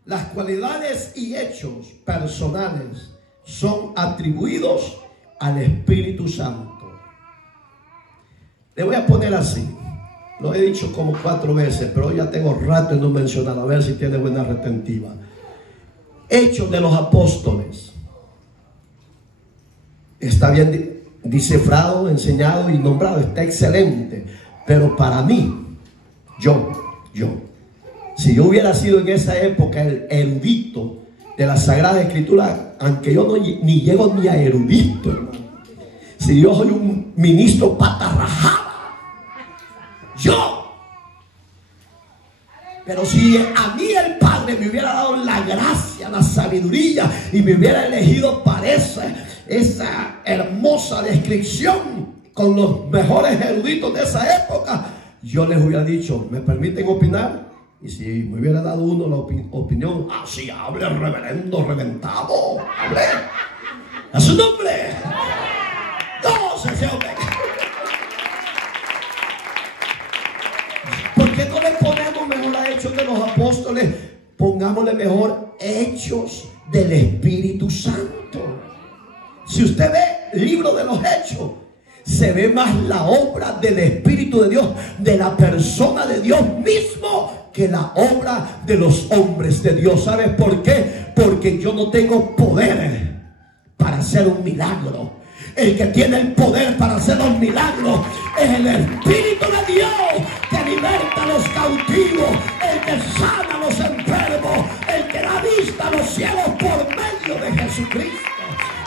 las cualidades y hechos personales son atribuidos al Espíritu Santo. Le voy a poner así. Lo he dicho como 4 veces, pero ya tengo rato en no mencionar, a ver si tiene buena retentiva. Hechos de los apóstoles. Está bien descifrado, enseñado y nombrado. Está excelente. Pero para mí, si yo hubiera sido en esa época el erudito de la Sagrada Escritura, aunque yo ni llego ni a erudito, hermano. Si yo soy un ministro pata rajada, pero si a mí el Padre me hubiera dado la gracia, la sabiduría, y me hubiera elegido para esa hermosa descripción con los mejores eruditos de esa época, yo les hubiera dicho: ¿me permiten opinar? Y si me hubiera dado uno la opinión: así hable el reverendo reventado, hable a su nombre. No, ese hombre. ¿Por qué no le ponemos mejor a Hechos de los Apóstoles? Pongámosle mejor Hechos del Espíritu Santo. Si usted ve el libro de los Hechos, se ve más la obra del Espíritu de Dios, de la persona de Dios mismo, que la obra de los hombres de Dios. ¿Sabes por qué? Porque yo no tengo poder para hacer un milagro. El que tiene el poder para hacer los milagros es el Espíritu de Dios, que liberta a los cautivos, el que sana a los enfermos, el que da vista a los ciegos por medio de Jesucristo.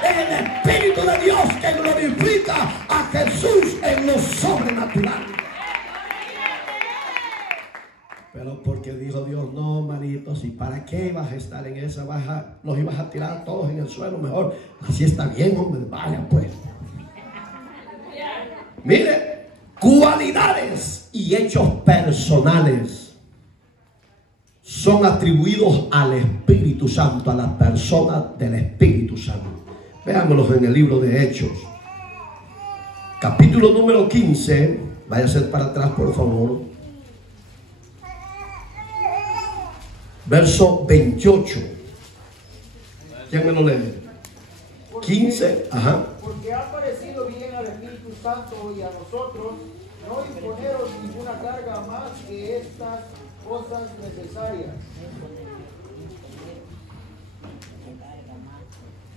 Es el Espíritu de Dios que glorifica a Jesús en lo sobrenatural. Pero porque dijo Dios: no, manitos, ¿y para qué vas a estar en esa baja? Los ibas a tirar todos en el suelo. Mejor así está bien, hombre, vaya pues. Mire, cualidades y hechos personales son atribuidos al Espíritu Santo, a la persona del Espíritu Santo. Veámoslos en el libro de Hechos, capítulo número 15. Váyase para atrás, por favor. Verso 28. ¿Quién me lo lee? 15. Ajá. Porque ha parecido bien al Espíritu Santo y a nosotros no imponeros ninguna carga más que estas cosas necesarias.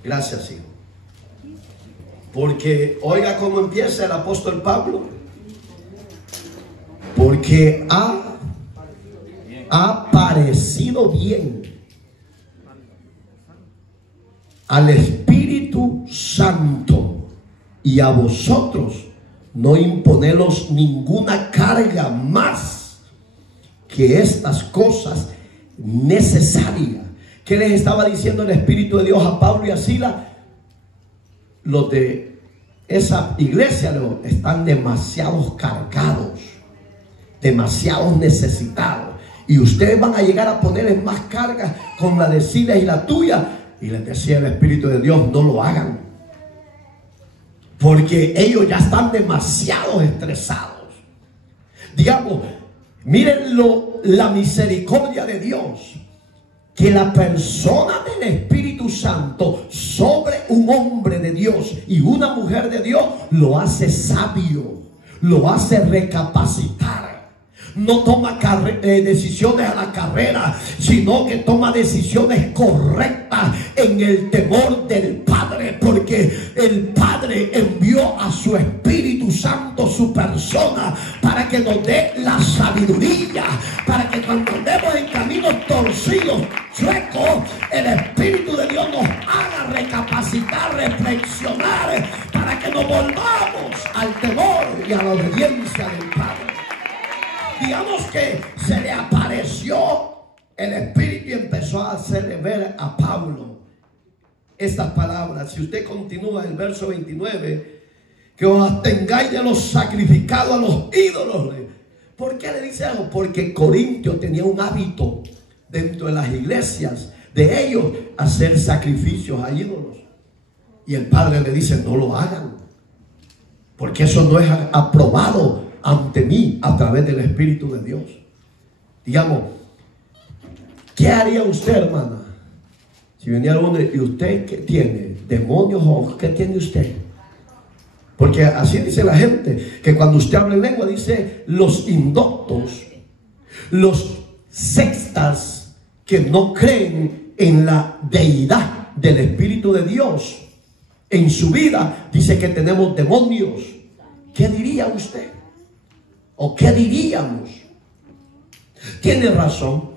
Gracias, hijo. Porque oiga cómo empieza el apóstol Pablo. Porque ha parecido bien al Espíritu Santo y a vosotros no imponeros ninguna carga más que estas cosas necesarias. ¿Qué les estaba diciendo el Espíritu de Dios a Pablo y a Silas? Los de esa iglesia están demasiados cargados, demasiados necesitados, y ustedes van a llegar a poner en más cargas con la de Silas y la tuya. Y les decía el Espíritu de Dios: no lo hagan, porque ellos ya están demasiado estresados. Digamos, mírenlo, la misericordia de Dios, que la persona del Espíritu Santo sobre un hombre de Dios y una mujer de Dios lo hace sabio, lo hace recapacitar. No toma decisiones a la carrera, sino que toma decisiones correctas en el temor del Padre, porque el Padre envió a su Espíritu Santo, su persona, para que nos dé la sabiduría, para que cuando andemos en caminos torcidos, chuecos, el Espíritu de Dios nos haga recapacitar, reflexionar, para que nos volvamos al temor y a la obediencia del Padre. Digamos que se le apareció el Espíritu y empezó a hacerle ver a Pablo estas palabras. Si usted continúa el verso 29, que os abstengáis de los sacrificados a los ídolos. ¿Por qué le dice eso? Porque Corintio tenía un hábito dentro de las iglesias de ellos hacer sacrificios a ídolos. Y el Padre le dice: no lo hagan, porque eso no es aprobado ante mí a través del Espíritu de Dios. Digamos, ¿qué haría usted, hermana, si viniera uno y usted qué tiene? ¿Demonios o qué tiene usted? Porque así dice la gente, que cuando usted habla en lengua, dice los indoctos, los sectas que no creen en la deidad del Espíritu de Dios en su vida, dice que tenemos demonios. ¿Qué diría usted? ¿O qué diríamos? Tiene razón.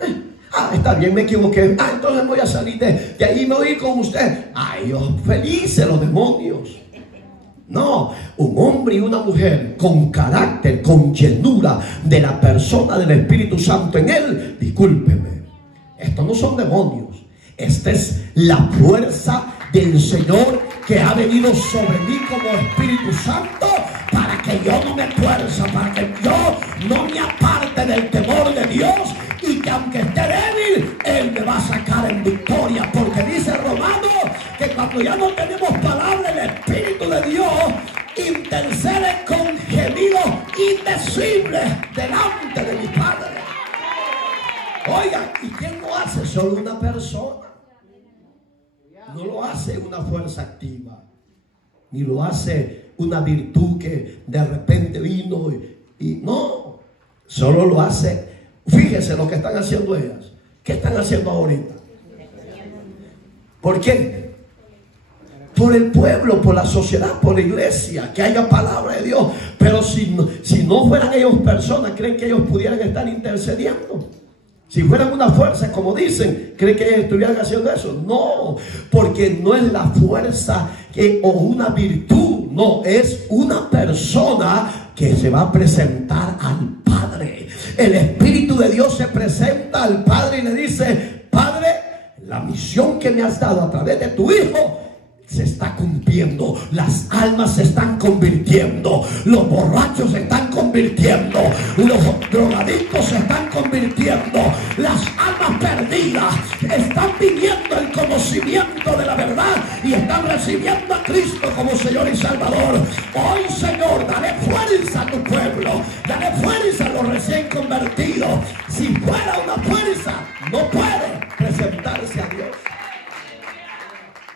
Está bien, me equivoqué. Entonces voy a salir de ahí, me voy a ir con usted. Dios, felices los demonios. No, un hombre y una mujer con carácter, con llenura de la persona del Espíritu Santo en él. Discúlpeme, estos no son demonios. Esta es la fuerza del Señor que ha venido sobre mí como Espíritu Santo, para que yo no me tuerza, para que yo no me aparte del temor de Dios, y que aunque esté débil, Él me va a sacar en victoria. Porque dice Romano que cuando ya no tenemos palabra, el Espíritu de Dios intercede con gemidos indecibles delante de mi Padre. Oigan, ¿y quién lo hace? Solo una persona. No lo hace una fuerza activa, ni lo hace una virtud que de repente vino y no, solo lo hace. Fíjese lo que están haciendo ellas. ¿Qué están haciendo ahorita? ¿Por qué? Por el pueblo, por la sociedad, por la iglesia, que haya palabra de Dios. Pero si no fueran ellos personas, ¿creen que ellos pudieran estar intercediendo? Si fueran una fuerza, como dicen, ¿creen que ellos estuvieran haciendo eso? No, porque no es la fuerza o una virtud, no, es una persona que se va a presentar al Padre. El Espíritu de Dios se presenta al Padre y le dice: Padre, la misión que me has dado a través de tu Hijo se está cumpliendo. Las almas se están convirtiendo, los borrachos se están convirtiendo, los drogadictos se están convirtiendo, las almas perdidas están viniendo el conocimiento de la verdad y están recibiendo a Cristo como Señor y Salvador. Hoy, Señor, dale fuerza a tu pueblo, dale fuerza a los recién convertidos. Si fuera una fuerza, no puede presentarse a Dios.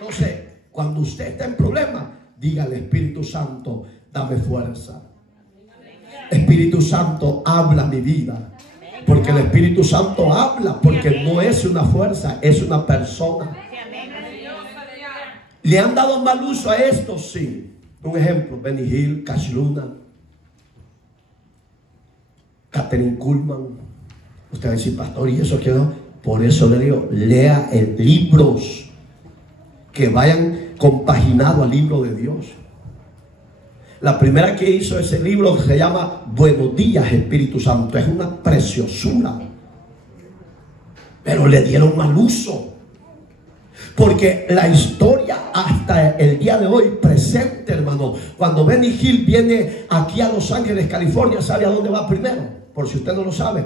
Entonces, cuando usted está en problemas, diga al Espíritu Santo, dame fuerza. Espíritu Santo, habla mi vida. Porque el Espíritu Santo habla, porque no es una fuerza, es una persona. ¿Le han dado mal uso a esto? Sí. Un ejemplo, Benny Hill, Cash Luna, Kathryn Kuhlman. Usted va a decir, pastor, ¿y eso quedó? Por eso le digo, lea libros que vayan compaginados al libro de Dios. La primera que hizo ese libro se llama Buenos Días, Espíritu Santo. Es una preciosura. Pero le dieron mal uso. Porque la historia hasta el día de hoy presente, hermano. Cuando Benny Hill viene aquí a Los Ángeles, California, ¿sabe a dónde va primero? Por si usted no lo sabe.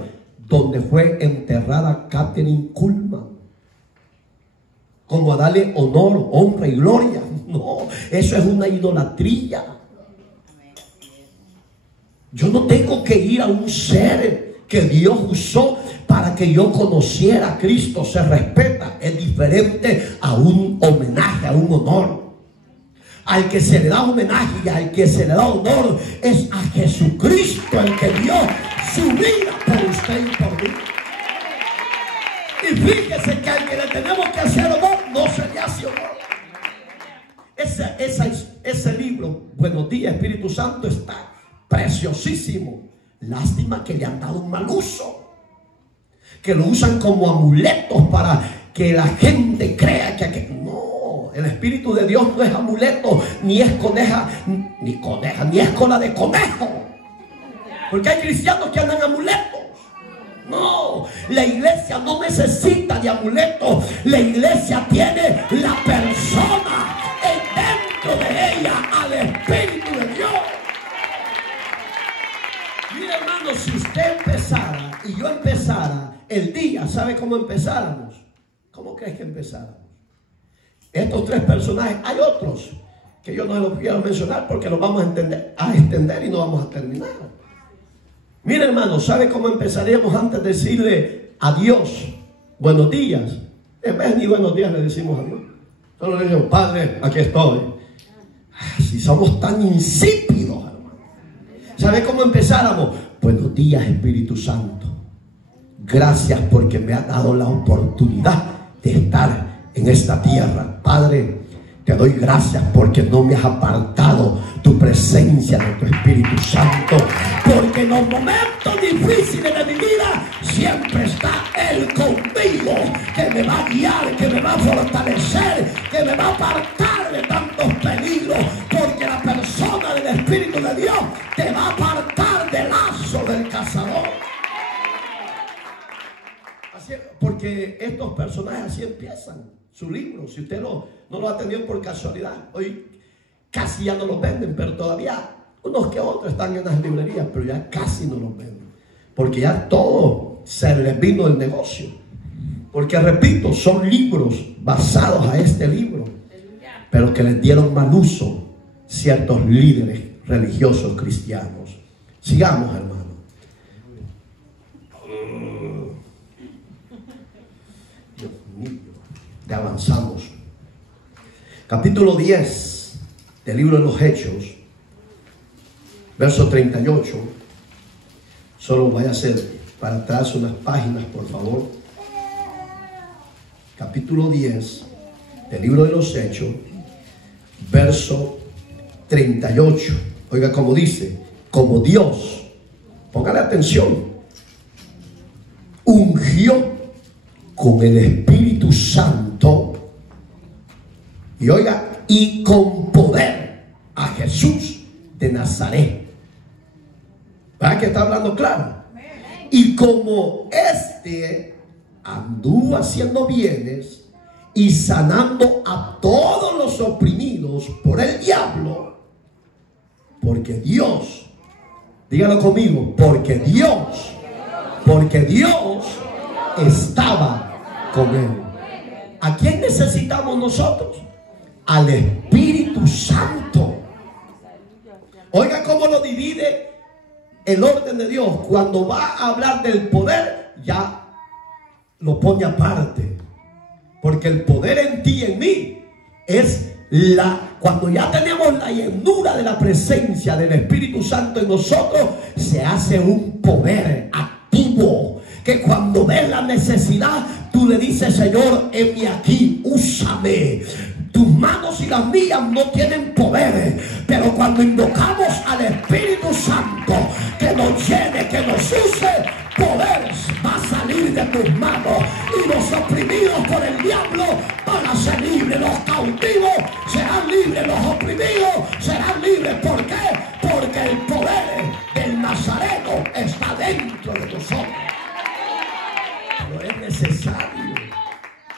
Donde fue enterrada Kathryn Kuhlman. Como a darle honor, honra y gloria. No, eso es una idolatría. Yo no tengo que ir a un ser que Dios usó para que yo conociera a Cristo. Se respeta, es diferente a un homenaje, a un honor. Al que se le da homenaje y al que se le da honor es a Jesucristo, el que dio su vida por usted y por mí. Y fíjese que al que le tenemos que hacer honor, no se le hace honor. Ese libro, Buenos Días, Espíritu Santo, está preciosísimo. Lástima que le han dado un mal uso, que lo usan como amuletos para que la gente crea que no, el Espíritu de Dios no es amuleto, ni es coneja, ni es cola de conejo. Porque hay cristianos que andan amuletos. No, la iglesia no necesita de amuletos. La iglesia tiene la persona dentro de ella, al Espíritu de Dios. Mira, hermano, si usted empezara y yo empezara el día, ¿sabe cómo empezáramos? ¿Cómo crees que empezáramos? Estos tres personajes, hay otros que yo no los quiero mencionar porque los vamos a extender y no vamos a terminar. Mira, hermano, ¿sabe cómo empezaríamos antes de decirle a Dios buenos días? En vez ni buenos días le decimos a Dios. Solo le decimos, Padre, aquí estoy. Si somos tan insípidos, hermano. ¿Sabe cómo empezáramos? Buenos días, Espíritu Santo. Gracias porque me has dado la oportunidad de estar en esta tierra. Padre, te doy gracias porque no me has apartado tu presencia de tu Espíritu Santo. Porque en los momentos difíciles de mi vida siempre está Él conmigo, que me va a guiar, que me va a fortalecer, que me va a apartar de tantos peligros. Porque la persona del Espíritu de Dios te va a apartar del lazo del cazador. Así, porque estos personajes así empiezan su libro. Si usted no lo ha tenido por casualidad, hoy casi ya no los venden, pero todavía unos que otros están en las librerías, pero ya casi no los venden, porque ya todo se les vino el negocio. Porque repito, son libros basados a este libro, pero que les dieron mal uso ciertos líderes religiosos cristianos. Sigamos, hermano. Dios mío, ya avanzamos. Capítulo 10 del libro de los Hechos, verso 38. Solo voy a hacer para atrás unas páginas, por favor. Capítulo 10 del libro de los Hechos, verso 38. Oiga cómo dice: como Dios, póngale atención, ungió con el Espíritu Santo, y oiga, y con poder a Jesús de Nazaret. ¿Verdad que está hablando claro? Y como éste anduvo haciendo bienes y sanando a todos los oprimidos por el diablo, porque Dios, dígalo conmigo, porque Dios estaba con él. ¿A quién necesitamos nosotros? Al Espíritu Santo. Oiga cómo lo divide el orden de Dios. Cuando va a hablar del poder, ya lo pone aparte. Porque el poder en ti y en mí es cuando ya tenemos la llenura de la presencia del Espíritu Santo en nosotros, se hace un poder activo. Que cuando ves la necesidad, tú le dices: Señor, heme aquí, úsame. Tus manos y las mías no tienen poder, pero cuando invocamos al Espíritu Santo que nos llene, que nos use, poder va a salir de tus manos, y los oprimidos por el diablo van a ser libres, los cautivos serán libres, los oprimidos serán libres. ¿Por qué? Porque el poder del Nazareno está dentro de nosotros. Pero es necesario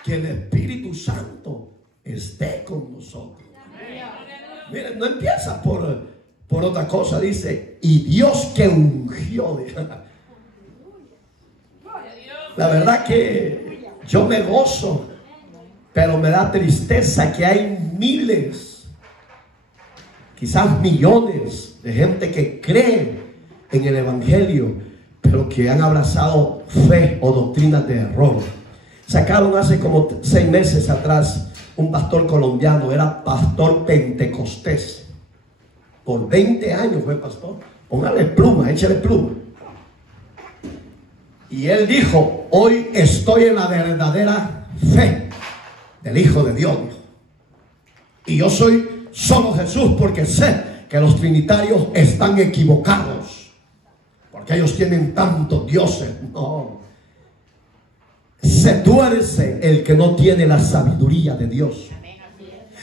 que el Espíritu Santo esté con nosotros. Miren, no empieza por otra cosa. Dice: y Dios que ungió. La verdad que yo me gozo, pero me da tristeza que hay miles, quizás millones de gente que cree en el Evangelio, pero que han abrazado fe o doctrinas de error. Sacaron hace como 6 meses atrás un pastor colombiano, era pastor pentecostés. Por 20 años fue pastor. Póngale pluma, échale pluma. Y él dijo: hoy estoy en la verdadera fe del Hijo de Dios. Y yo soy solo Jesús, porque sé que los trinitarios están equivocados, porque ellos tienen tantos dioses. No. Se tuerce el que no tiene la sabiduría de Dios.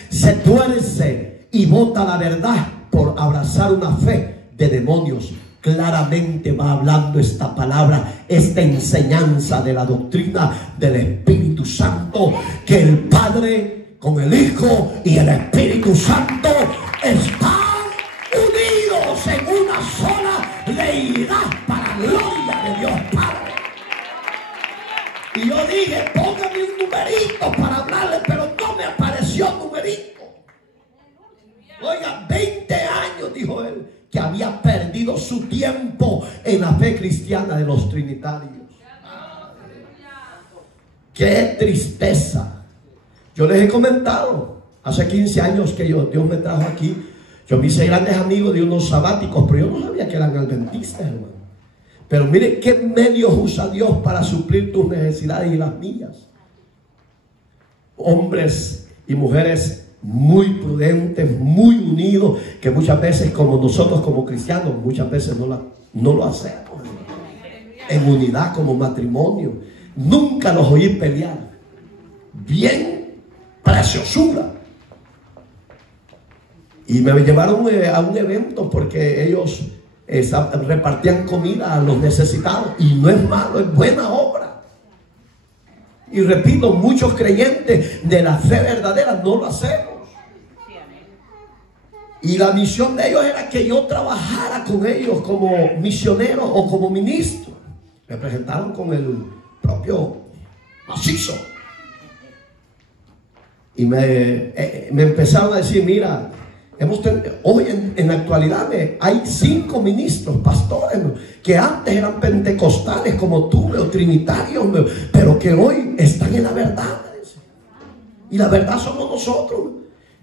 Se tuerce y bota la verdad por abrazar una fe de demonios. Claramente va hablando esta palabra, esta enseñanza de la doctrina del Espíritu Santo, que el Padre con el Hijo y el Espíritu Santo están unidos en una sola deidad para gloria de Dios Padre. Y yo dije: póngame un numerito para hablarle, pero no me apareció numerito. Oiga, 20 años, dijo él, que había perdido su tiempo en la fe cristiana de los trinitarios. ¡Qué tristeza! Yo les he comentado, hace 15 años que Dios me trajo aquí, yo me hice grandes amigos de unos sabáticos, pero yo no sabía que eran adventistas, hermano. Pero mire qué medios usa Dios para suplir tus necesidades y las mías. Hombres y mujeres muy prudentes, muy unidos, que muchas veces, como nosotros como cristianos, muchas veces no lo hacemos. En unidad como matrimonio. Nunca los oí pelear. Bien preciosura. Y me llevaron a un evento porque ellos repartían comida a los necesitados, y no es malo, es buena obra. Y repito, muchos creyentes de la fe verdadera no lo hacemos. Y la misión de ellos era que yo trabajara con ellos como misionero o como ministro. Me presentaron con el propio macizo y me empezaron a decir: mira, hoy en la actualidad hay 5 ministros, pastores, que antes eran pentecostales como tú, o trinitarios, pero que hoy están en la verdad. Y la verdad somos nosotros.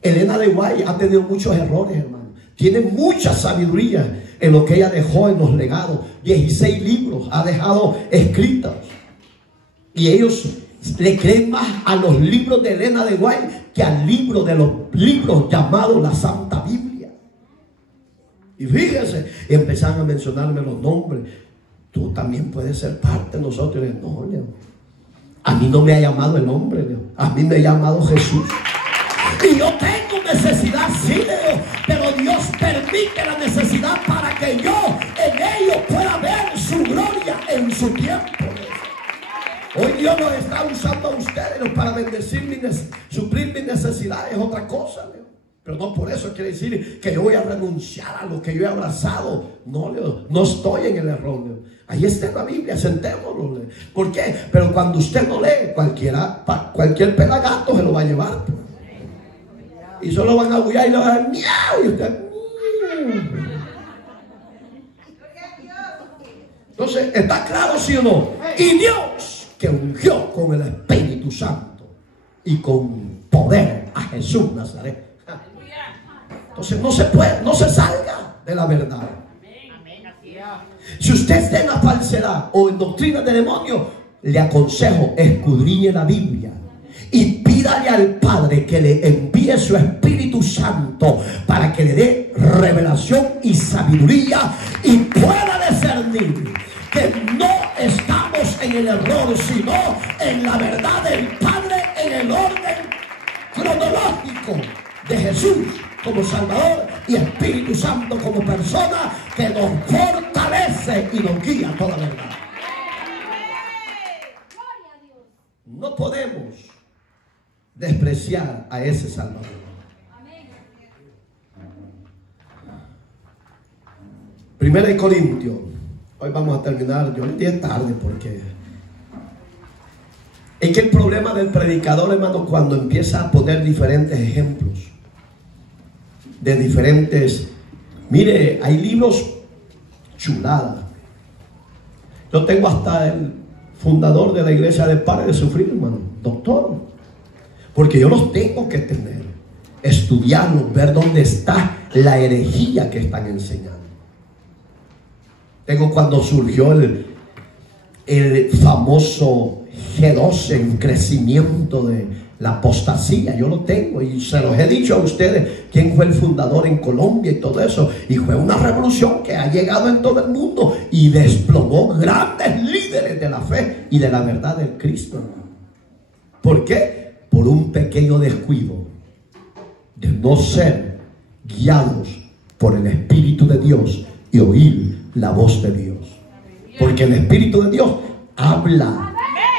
Elena de White ha tenido muchos errores, hermano. Tiene mucha sabiduría en lo que ella dejó en los legados. 16 libros ha dejado escritos. Y ellos le creen más a los libros de Elena de White que al libro de los libros llamados la Santa Biblia. Y fíjense, empezaron a mencionarme los nombres. Tú también puedes ser parte de nosotros. Y no, Leo, a mí no me ha llamado el hombre, Leo. A mí me ha llamado Jesús. Y yo tengo necesidad, sí, Leo, pero Dios permite la necesidad para que yo en ellos pueda ver su gloria en su tiempo. Hoy Dios nos está usando a ustedes para bendecir suplir mis necesidades, es otra cosa, Leo. Pero no por eso quiere decir que yo voy a renunciar a lo que yo he abrazado. No, Leo, no estoy en el error, Leo. Ahí está en la Biblia, sentémonos, Leo. ¿Por qué? Pero cuando usted no lee, cualquier pelagato se lo va a llevar. Y solo van a aullar y le van a dar miau. Y usted, miau. Entonces, ¿está claro, sí o no? Y Dios, que ungió con el Espíritu Santo y con poder a Jesús Nazaret. Entonces no se puede, no se salga de la verdad. Si usted está en la falsedad o en doctrina de demonio, le aconsejo, escudriñe la Biblia y pídale al Padre que le envíe su Espíritu Santo para que le dé revelación y sabiduría y pueda discernir que no estamos en el error, sino en la verdad del Padre, en el orden cronológico de Jesús como Salvador y Espíritu Santo como persona que nos fortalece y nos guía a toda verdad. No podemos despreciar a ese Salvador. Primera de Corintios. Hoy vamos a terminar. Yo le dije tarde porque es que el problema del predicador, hermano, cuando empieza a poner diferentes ejemplos de diferentes, mire, hay libros chuladas. Yo tengo hasta el fundador de la iglesia de Pare de Sufrir, hermano, doctor, porque yo los tengo que tener, estudiarlos, ver dónde está la herejía que están enseñando. Tengo cuando surgió el famoso G12 en crecimiento de la apostasía, yo lo tengo y se los he dicho a ustedes quién fue el fundador en Colombia y todo eso, y fue una revolución que ha llegado en todo el mundo y desplomó grandes líderes de la fe y de la verdad del Cristo. ¿Por qué? Por un pequeño descuido de no ser guiados por el Espíritu de Dios y oír la voz de Dios, porque el Espíritu de Dios habla.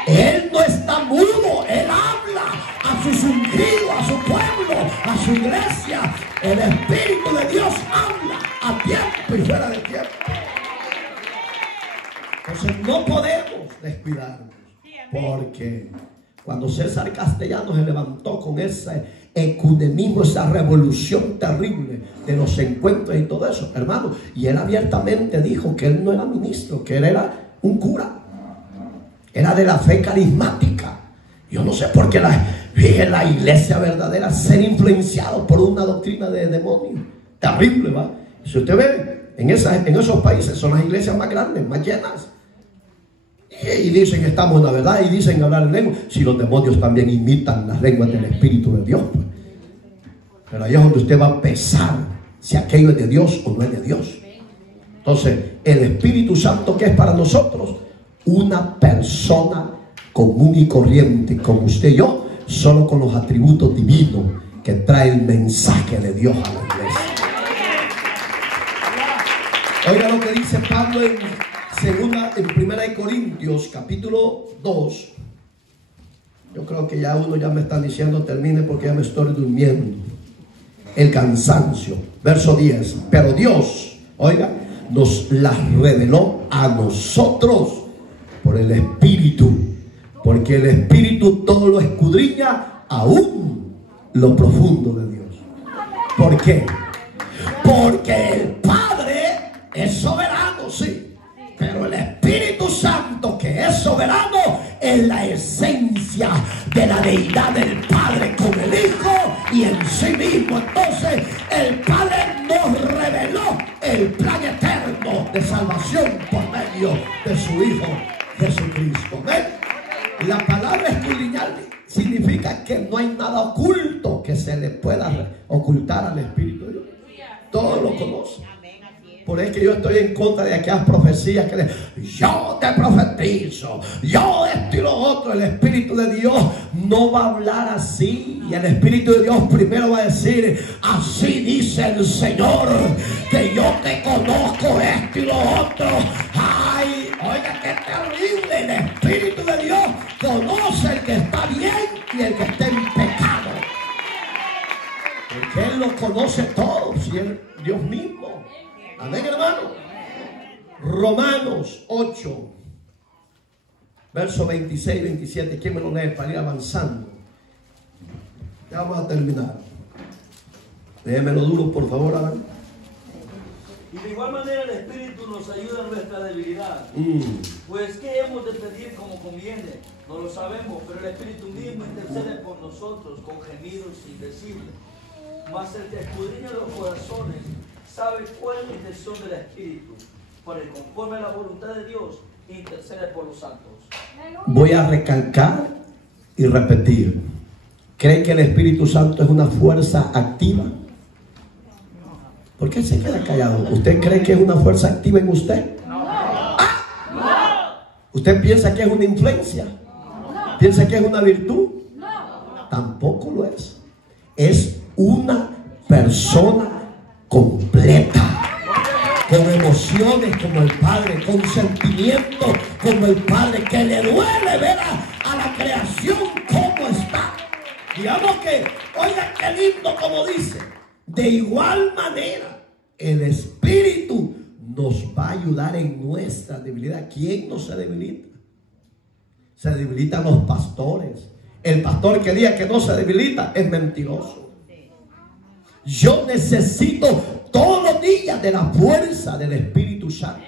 Él no está mudo, Él habla a sus ungidos, a su pueblo, a su iglesia. El Espíritu de Dios habla a tiempo y fuera de tiempo. Entonces no podemos descuidarnos, porque cuando César Castellanos se levantó con ese ecumenismo, esa revolución terrible de los encuentros y todo eso, hermano, y él abiertamente dijo que él no era ministro, que él era un cura. Era de la fe carismática. Yo no sé por qué la iglesia verdadera ser influenciado por una doctrina de demonio. Terrible, ¿va? Si usted ve, en esos países son las iglesias más grandes, más llenas. Y dicen que estamos en la verdad y dicen hablar en lengua. Si los demonios también imitan las lenguas del Espíritu de Dios. Pero ahí es donde usted va a pesar si aquello es de Dios o no es de Dios. Entonces, el Espíritu Santo, que es para nosotros una persona común y corriente como usted y yo, solo con los atributos divinos que trae el mensaje de Dios a la iglesia. Oiga lo que dice Pablo en 1 Corintios capítulo 2. Yo creo que ya me están diciendo termine porque ya me estoy durmiendo. El cansancio. Verso 10. Pero Dios, oiga, nos las reveló a nosotros por el Espíritu, porque el Espíritu todo lo escudriña, aún lo profundo de Dios. ¿Por qué? Porque el Padre es soberano, sí, pero el Espíritu Santo, que es soberano, es la esencia de la deidad del Padre con el Hijo y en sí mismo. Entonces el Padre nos reveló el plan eterno de salvación por medio de su Hijo Jesucristo. ¿Ven? La palabra escudriñar significa que no hay nada oculto que se le pueda ocultar al Espíritu de Dios. Todo lo conoce. Por eso que yo estoy en contra de aquellas profecías que yo te profetizo, yo esto y lo otro. El Espíritu de Dios no va a hablar así. Y el Espíritu de Dios primero va a decir: así dice el Señor, que yo te conozco esto y lo otro. Ay, oiga, que qué terrible! El Espíritu de Dios conoce el que está bien y el que está en pecado. Porque Él lo conoce todo, si es Dios mismo. Amén, hermano. Romanos 8, verso 26 y 27. ¿Quién me lo lee para ir avanzando? Ya vamos a terminar. Déjemelo duro, por favor, Adán. Y de igual manera el Espíritu nos ayuda en nuestra debilidad. Pues ¿qué hemos de pedir como conviene? No lo sabemos, pero el Espíritu mismo intercede por nosotros con gemidos indecibles. Mas el que escudriña los corazones sabe cuál es la intención del Espíritu, porque conforme a la voluntad de Dios intercede por los santos. Voy a recalcar y repetir. ¿Cree que el Espíritu Santo es una fuerza activa? ¿Por qué se queda callado? ¿Usted cree que es una fuerza activa en usted? ¿Usted piensa que es una influencia? ¿Piensa que es una virtud? Tampoco lo es. Es una persona completa, con emociones como el Padre, con sentimientos como el Padre, que le duele ver a la creación como está. Digamos que, oiga qué lindo como dice, de igual manera el Espíritu nos va a ayudar en nuestra debilidad. ¿Quién no se debilita? Se debilitan los pastores. El pastor que diga que no se debilita es mentiroso. Yo necesito todos los días de la fuerza del Espíritu Santo.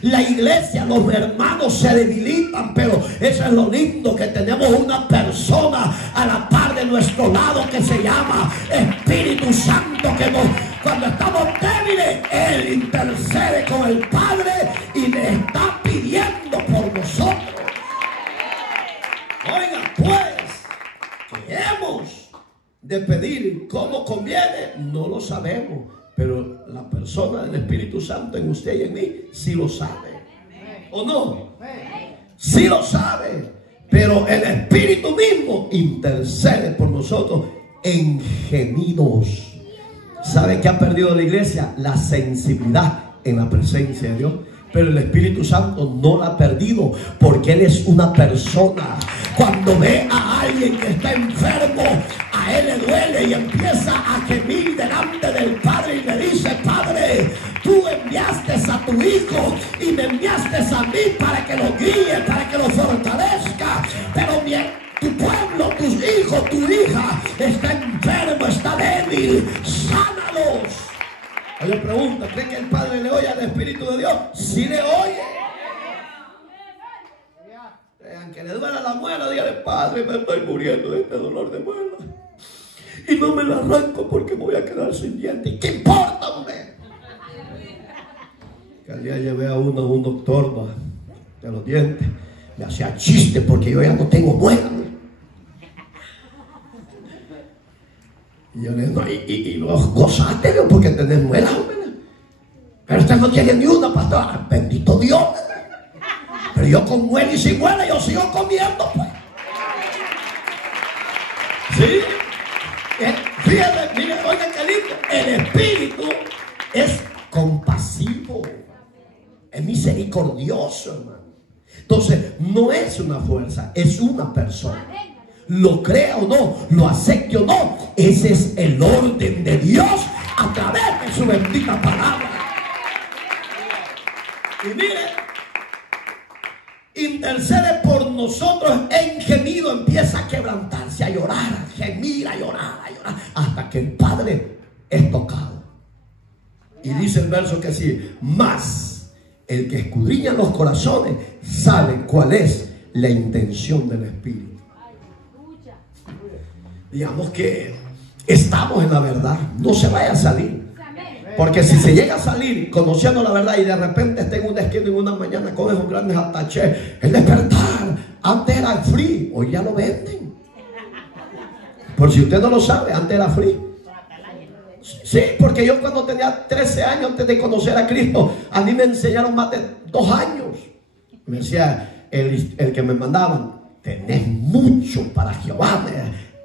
La iglesia, los hermanos se debilitan, pero eso es lo lindo, que tenemos una persona a la par de nuestro lado que se llama Espíritu Santo, que cuando estamos débiles, Él intercede con el Padre y le está pidiendo por nosotros. Oiga, pues, ¿qué hemos de pedir? ¿Cómo conviene? No lo sabemos. Pero la persona del Espíritu Santo en usted y en mí sí lo sabe. ¿O no? Sí lo sabe. Pero el Espíritu mismo intercede por nosotros en gemidos. ¿Sabe qué ha perdido la iglesia? La sensibilidad en la presencia de Dios. Pero el Espíritu Santo no la ha perdido, porque Él es una persona. Cuando ve a alguien que está enfermo, a Él le duele y empieza a gemir delante del Padre y le dice: Padre, tú enviaste a tu Hijo y me enviaste a mí para que lo guíe, para que lo fortalezca. Pero tu pueblo, tus hijos, tu hija está enfermo, está débil, sánalos. Yo pregunto, ¿cree que el Padre le oye al Espíritu de Dios? Sí le oye. Aunque le duela la muela, dígale: Padre, me estoy muriendo de este dolor de muela y no me la arranco porque me voy a quedar sin dientes. ¿Qué importa, hombre? Que al día llevé a un doctor de los dientes, me hacía chiste porque yo ya no tengo muela. Y yo le digo: y los gozaste, Dios, porque tenés muelas, hombre. Pero usted no tiene ni una, pastor. Bendito Dios. Pero yo con muela y sin muela, yo sigo comiendo, pues. ¿Sí? Fíjate, mire, oiga qué lindo. El Espíritu es compasivo, es misericordioso, hermano. Entonces, no es una fuerza, es una persona. Lo crea o no, lo acepte o no, ese es el orden de Dios a través de su bendita palabra. Y mire, intercede por nosotros en gemido, empieza a quebrantarse, a llorar, a gemir, a llorar, hasta que el Padre es tocado. Y dice el verso que sí: mas el que escudriña los corazones sabe cuál es la intención del Espíritu. Digamos que estamos en la verdad, no se vaya a salir. Porque si se llega a salir conociendo la verdad y de repente está en una esquina en una mañana con esos grandes ataches, el despertar, antes era free, hoy ya lo venden. Por si usted no lo sabe, antes era free. Sí, porque yo cuando tenía 13 años antes de conocer a Cristo, a mí me enseñaron más de 2 años. Me decía el que me mandaban: tenés mucho para Jehová,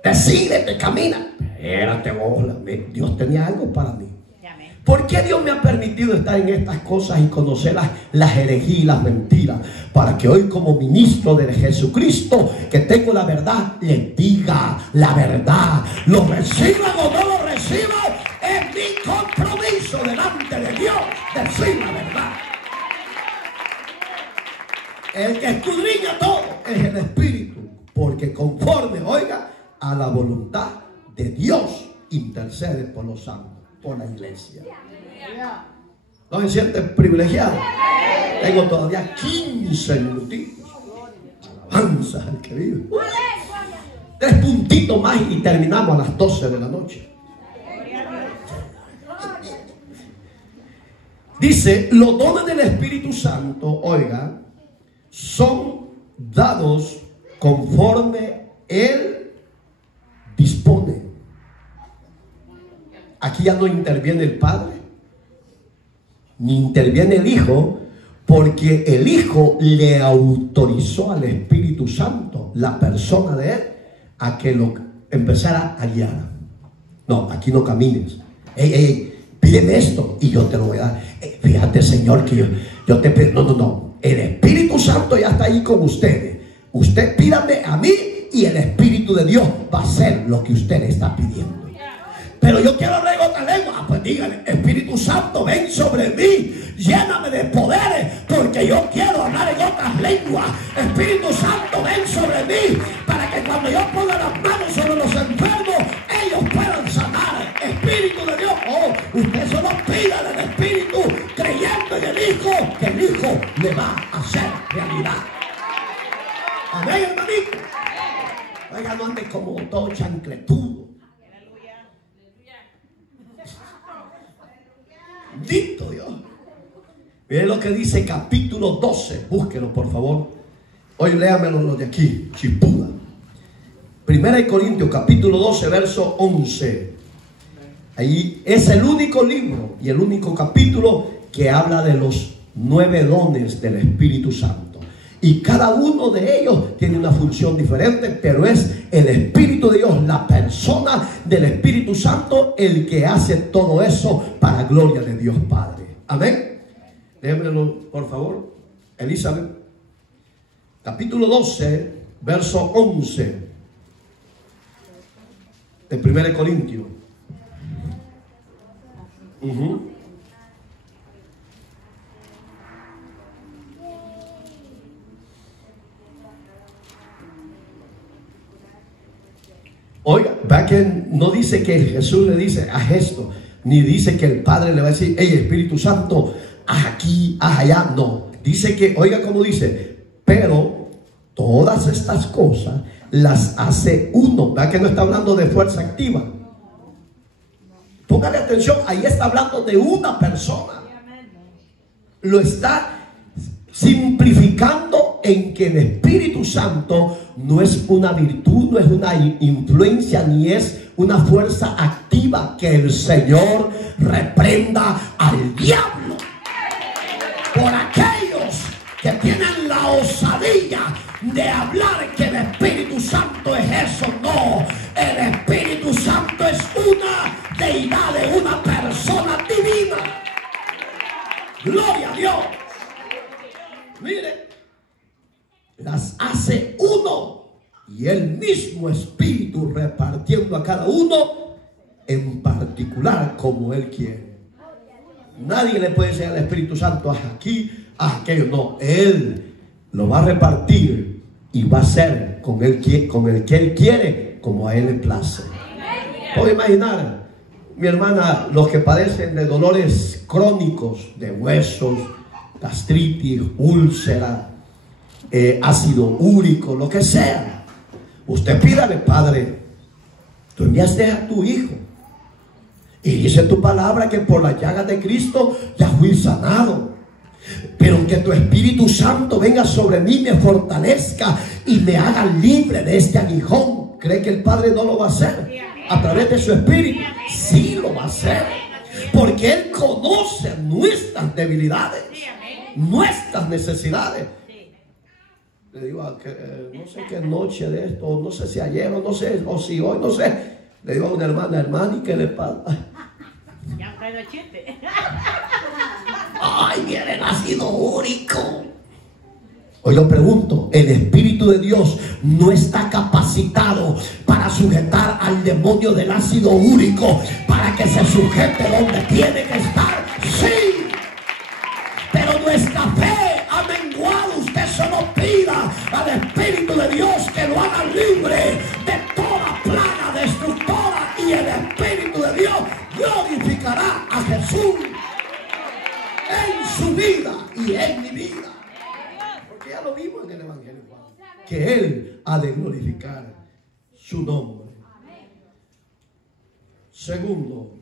decídete, camina. Espérate, bola, Dios tenía algo para mí. ¿Por qué Dios me ha permitido estar en estas cosas y conocer las herejías y las mentiras? Para que hoy, como ministro de Jesucristo, que tengo la verdad, les diga la verdad. Lo reciban o no lo reciban, es mi compromiso delante de Dios decir la verdad. El que escudriña todo es el Espíritu, porque conforme, oiga, a la voluntad de Dios intercede por los santos, por la iglesia. ¿No se sienten privilegiados? Tengo todavía 15 minutitos. Alabanza al que vive. 3 puntitos más y terminamos a las 12 de la noche. Dice, los dones del Espíritu Santo, oiga, son dados conforme Él dispone. Aquí ya no interviene el Padre, ni interviene el Hijo, porque el Hijo le autorizó al Espíritu Santo, la persona de Él, a que lo empezara a guiar. No, aquí no camines. Pídeme esto y yo te lo voy a dar. Fíjate, Señor, que yo te pido. No. El Espíritu Santo ya está ahí con ustedes. Usted pídame a mí y el Espíritu de Dios va a hacer lo que usted está pidiendo. Pero yo quiero hablar en otra lengua. Pues dígale, Espíritu Santo, ven sobre mí, lléname de poderes, porque yo quiero hablar en otras lenguas. Espíritu Santo, ven sobre mí, para que cuando yo ponga las manos sobre los enfermos, ellos puedan sanar. Espíritu de Dios, usted solo pida del Espíritu, creyendo en el Hijo, que el Hijo le va a hacer realidad. Amén, hermanito. Oiga, no ande como todo chancletudo. Bendito Dios. Miren lo que dice capítulo 12. Búsquelo, por favor. Hoy léamelo los de aquí, Chipuda. 1 Corintios capítulo 12, verso 11. Ahí es el único libro y el único capítulo que habla de los 9 dones del Espíritu Santo. Y cada uno de ellos tiene una función diferente, pero es el Espíritu de Dios, la persona del Espíritu Santo, el que hace todo eso para gloria de Dios Padre. Amén. Déjenmelo, por favor, Elizabeth. Capítulo 12, verso 11 de 1 Corintios. Oiga, vea que no dice que Jesús le dice, haz esto, ni dice que el Padre le va a decir, hey, Espíritu Santo, haz aquí, haz allá. No, dice que, oiga cómo dice, pero todas estas cosas las hace uno. Vea que no está hablando de fuerza activa. Póngale atención, ahí está hablando de una persona. Lo está simplificando en que el Espíritu Santo no es una virtud, no es una influencia, ni es una fuerza activa. Que el Señor reprenda al diablo por aquellos que tienen la osadía de hablar que el Espíritu Santo es eso. No, el Espíritu Santo es una deidad, de una persona divina. Gloria a Dios. Mire, las hace uno, y el mismo Espíritu repartiendo a cada uno en particular como Él quiere. Nadie le puede decir al Espíritu Santo, haz aquí, haz aquello. No, Él lo va a repartir y va a hacer con el que Él quiere, como a Él le place. Puedo imaginar, mi hermana, los que padecen de dolores crónicos de huesos, gastritis, úlcera, ácido úrico, lo que sea. Usted pídale, Padre, tú enviaste a tu Hijo y dice tu palabra que por las llagas de Cristo ya fui sanado, pero que tu Espíritu Santo venga sobre mí, me fortalezca y me haga libre de este aguijón. ¿Cree que el Padre no lo va a hacer a través de su Espíritu? Sí lo va a hacer, porque Él conoce nuestras debilidades, nuestras necesidades. Le digo, no sé qué noche de esto, no sé si ayer o no sé, o si hoy, no sé. Le digo a una hermana, ¿y qué le pasa? Ay, viene el ácido úrico. Hoy lo pregunto, el Espíritu de Dios no está capacitado para sujetar al demonio del ácido úrico, para que se sujete donde tiene que estar. Sí, pero nuestra fe ha menguado. Usted solo pida al Espíritu de Dios que lo haga libre de toda plaga destructora, y el Espíritu de Dios glorificará a Jesús en su vida y en mi vida. Porque ya lo vimos en el Evangelio, que Él ha de glorificar su nombre. Segundo,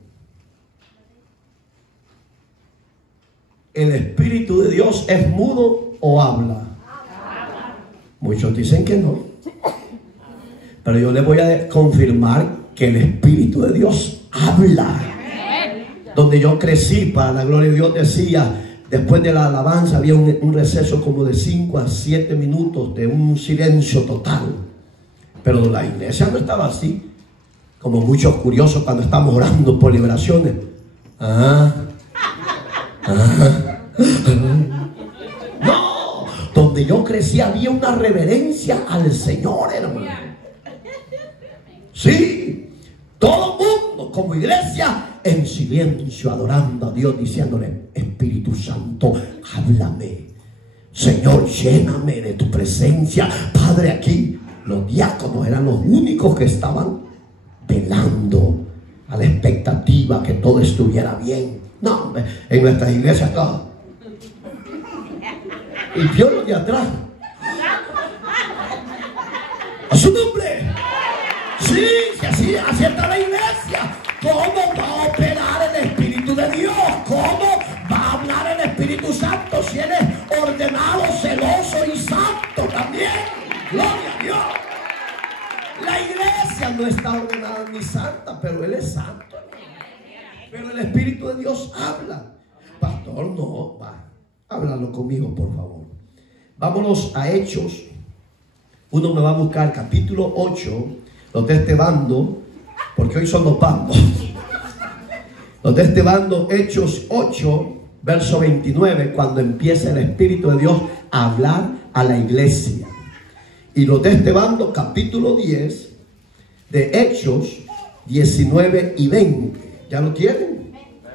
¿el Espíritu de Dios es mudo o habla? Muchos dicen que no, pero yo les voy a confirmar que el Espíritu de Dios habla. Donde yo crecí, para la gloria de Dios, decía, después de la alabanza había un receso como de 5 a 7 minutos de un silencio total. Pero la iglesia no estaba así, como muchos curiosos cuando estamos orando por liberaciones. No, donde yo crecí había una reverencia al Señor, hermano. Sí, todo el mundo como iglesia en silencio, adorando a Dios, diciéndole: Espíritu Santo, háblame. Señor, lléname de tu presencia. Padre, aquí los diáconos eran los únicos que estaban velando a la expectativa que todo estuviera bien. No, en nuestras iglesias no. Y Dios lo de atrás. A su nombre. Sí, así está la iglesia. ¿Cómo va a operar el Espíritu de Dios? ¿Cómo va a hablar el Espíritu Santo si Él es ordenado, celoso y santo también? Gloria a Dios. La iglesia no está ordenada ni santa, pero Él es santo. Pero el Espíritu de Dios habla. Pastor, no, va. Háblalo conmigo, por favor. Vámonos a Hechos. Uno me va a buscar capítulo 8, los de este bando, porque hoy son los bandos. Los de este bando, Hechos 8, verso 29, cuando empieza el Espíritu de Dios a hablar a la iglesia. Y los de este bando, capítulo 10, de Hechos 19 y 20. ¿Ya lo tienen?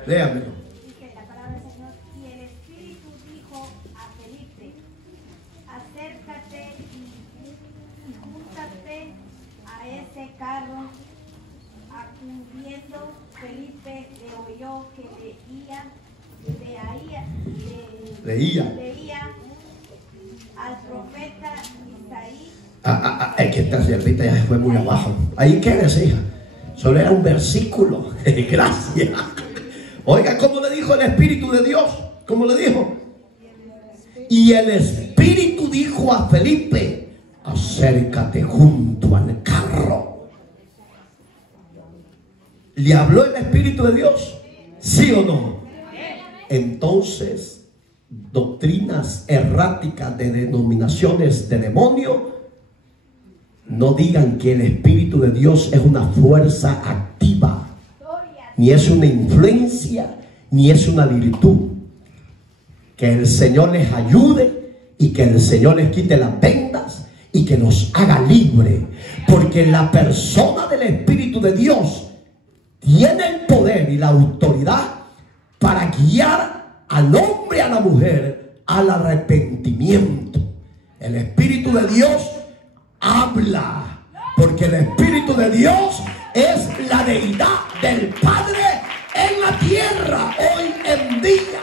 Léamelo. Dice la palabra del Señor: y el Espíritu dijo a Felipe: acércate y júntate a ese carro. Acudiendo Felipe le oyó que leía al profeta Isaías. Es que esta cerdita ya se fue muy abajo. Ahí quédese, hija. Solo era un versículo. Gracias. Oiga, ¿cómo le dijo el Espíritu de Dios? ¿Cómo le dijo? Y el Espíritu dijo a Felipe: acércate junto al carro. ¿Le habló el Espíritu de Dios? ¿Sí o no? Entonces, doctrinas erráticas de denominaciones de demonio no digan que el Espíritu de Dios es una fuerza activa, ni es una influencia, ni es una virtud. Que el Señor les ayude y que el Señor les quite las vendas y que nos haga libre, porque la persona del Espíritu de Dios tiene el poder y la autoridad para guiar al hombre y a la mujer al arrepentimiento. El Espíritu de Dios habla, porque el Espíritu de Dios es la deidad del Padre en la tierra hoy en día.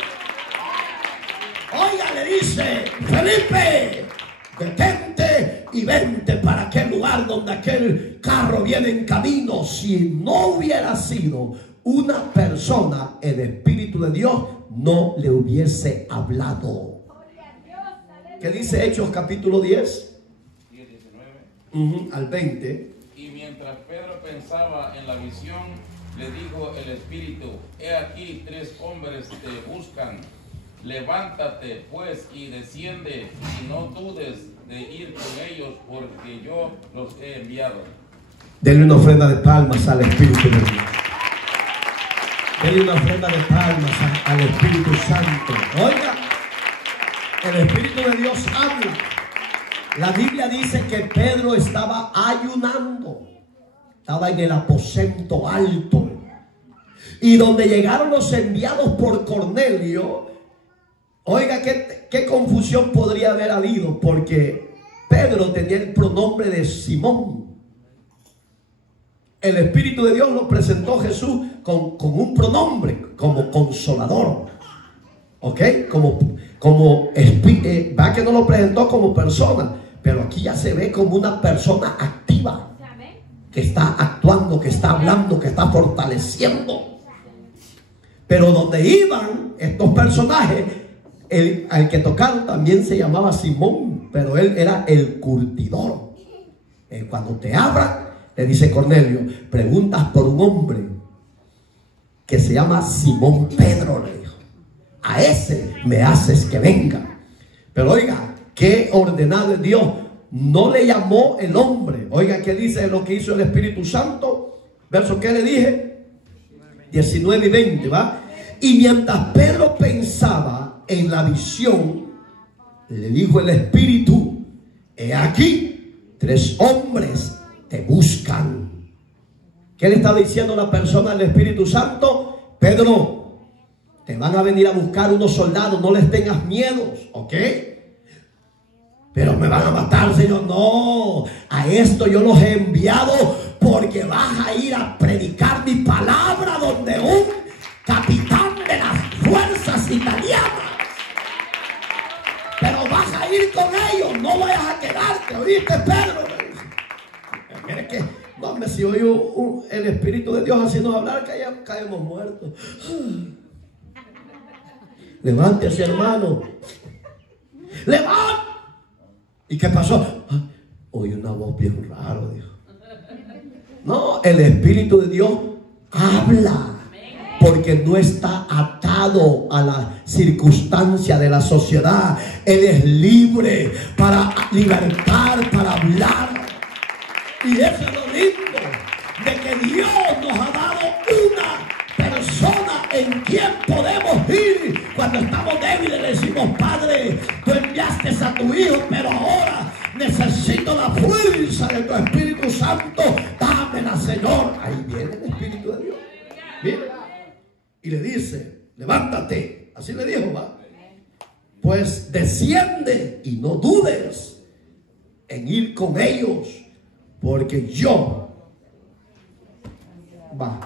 Oiga, le dice: Felipe, detente y vente para aquel lugar donde aquel carro viene en camino. Si no hubiera sido una persona, el Espíritu de Dios no le hubiese hablado. ¿Qué dice Hechos capítulo 10? 19. Al 20. Y mientras Pedro pensaba en la visión, le dijo el Espíritu: he aquí 3 hombres te buscan. Levántate pues y desciende, y no dudes de ir con ellos, porque yo los he enviado. Denle una ofrenda de palmas al Espíritu de Dios. Denle una ofrenda de palmas al Espíritu Santo. Oiga, el Espíritu de Dios habla. La Biblia dice que Pedro estaba ayunando. Estaba en el aposento alto. Y donde llegaron los enviados por Cornelio, oiga, qué confusión podría haber habido, porque Pedro tenía el pronombre de Simón. El Espíritu de Dios lo presentó Jesús con un pronombre, como consolador. ¿Ok? Va que no lo presentó como persona, pero aquí ya se ve como una persona activa, que está actuando, que está hablando, que está fortaleciendo. Pero donde iban estos personajes, al que tocaron también se llamaba Simón, pero él era el curtidor. Cuando te abran, le dice Cornelio, preguntas por un hombre que se llama Simón Pedro, le dijo. A ese me haces que venga. Pero oiga, qué ordenado es Dios. No le llamó el hombre. Oiga, ¿qué dice lo que hizo el Espíritu Santo? Verso, ¿qué le dije? 19 y 20, ¿va? Y mientras Pedro pensaba en la visión, le dijo el Espíritu, he aquí, 3 hombres te buscan. ¿Qué le estaba diciendo la persona del Espíritu Santo? Pedro, te van a venir a buscar unos soldados, no les tengas miedos, ¿ok? Pero me van a matar, Señor. No, a esto yo los he enviado porque vas a ir a predicar mi palabra donde un capitán de las fuerzas italianas. Pero vas a ir con ellos, no vayas a quedarte, ¿oíste, Pedro? Mire que, no, hombre, si oye el Espíritu de Dios así nos hablar, caemos muertos. Levántese, hermano. ¡Levántate! ¿Y qué pasó? Oye una voz bien rara, dijo. No, el Espíritu de Dios habla, porque no está atado a la circunstancia de la sociedad. Él es libre para libertar, para hablar. Y eso es lo lindo, de que Dios nos ha dado una persona en quien podemos ir. Cuando estamos débiles le decimos, Padre, tú enviaste a tu Hijo, pero ahora necesito la fuerza de tu Espíritu Santo. Dámela, Señor. Ahí viene el Espíritu de Dios. Mire. Y le dice, levántate. Así le dijo, va. Pues desciende y no dudes en ir con ellos, porque yo, va.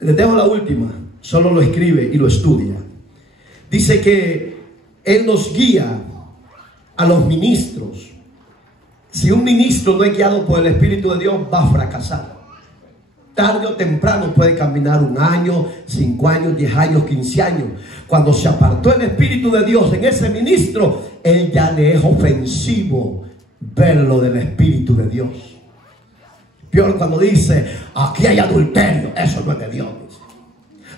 Les dejo la última, solo lo escribe y lo estudia. Dice que Él nos guía a los ministros. Si un ministro no es guiado por el Espíritu de Dios, va a fracasar. Tarde o temprano puede caminar 1 año, 5 años, 10 años, 15 años. Cuando se apartó el Espíritu de Dios en ese ministro, él ya le es ofensivo ver lo del Espíritu de Dios. Peor cuando dice, aquí hay adulterio, eso no es de Dios.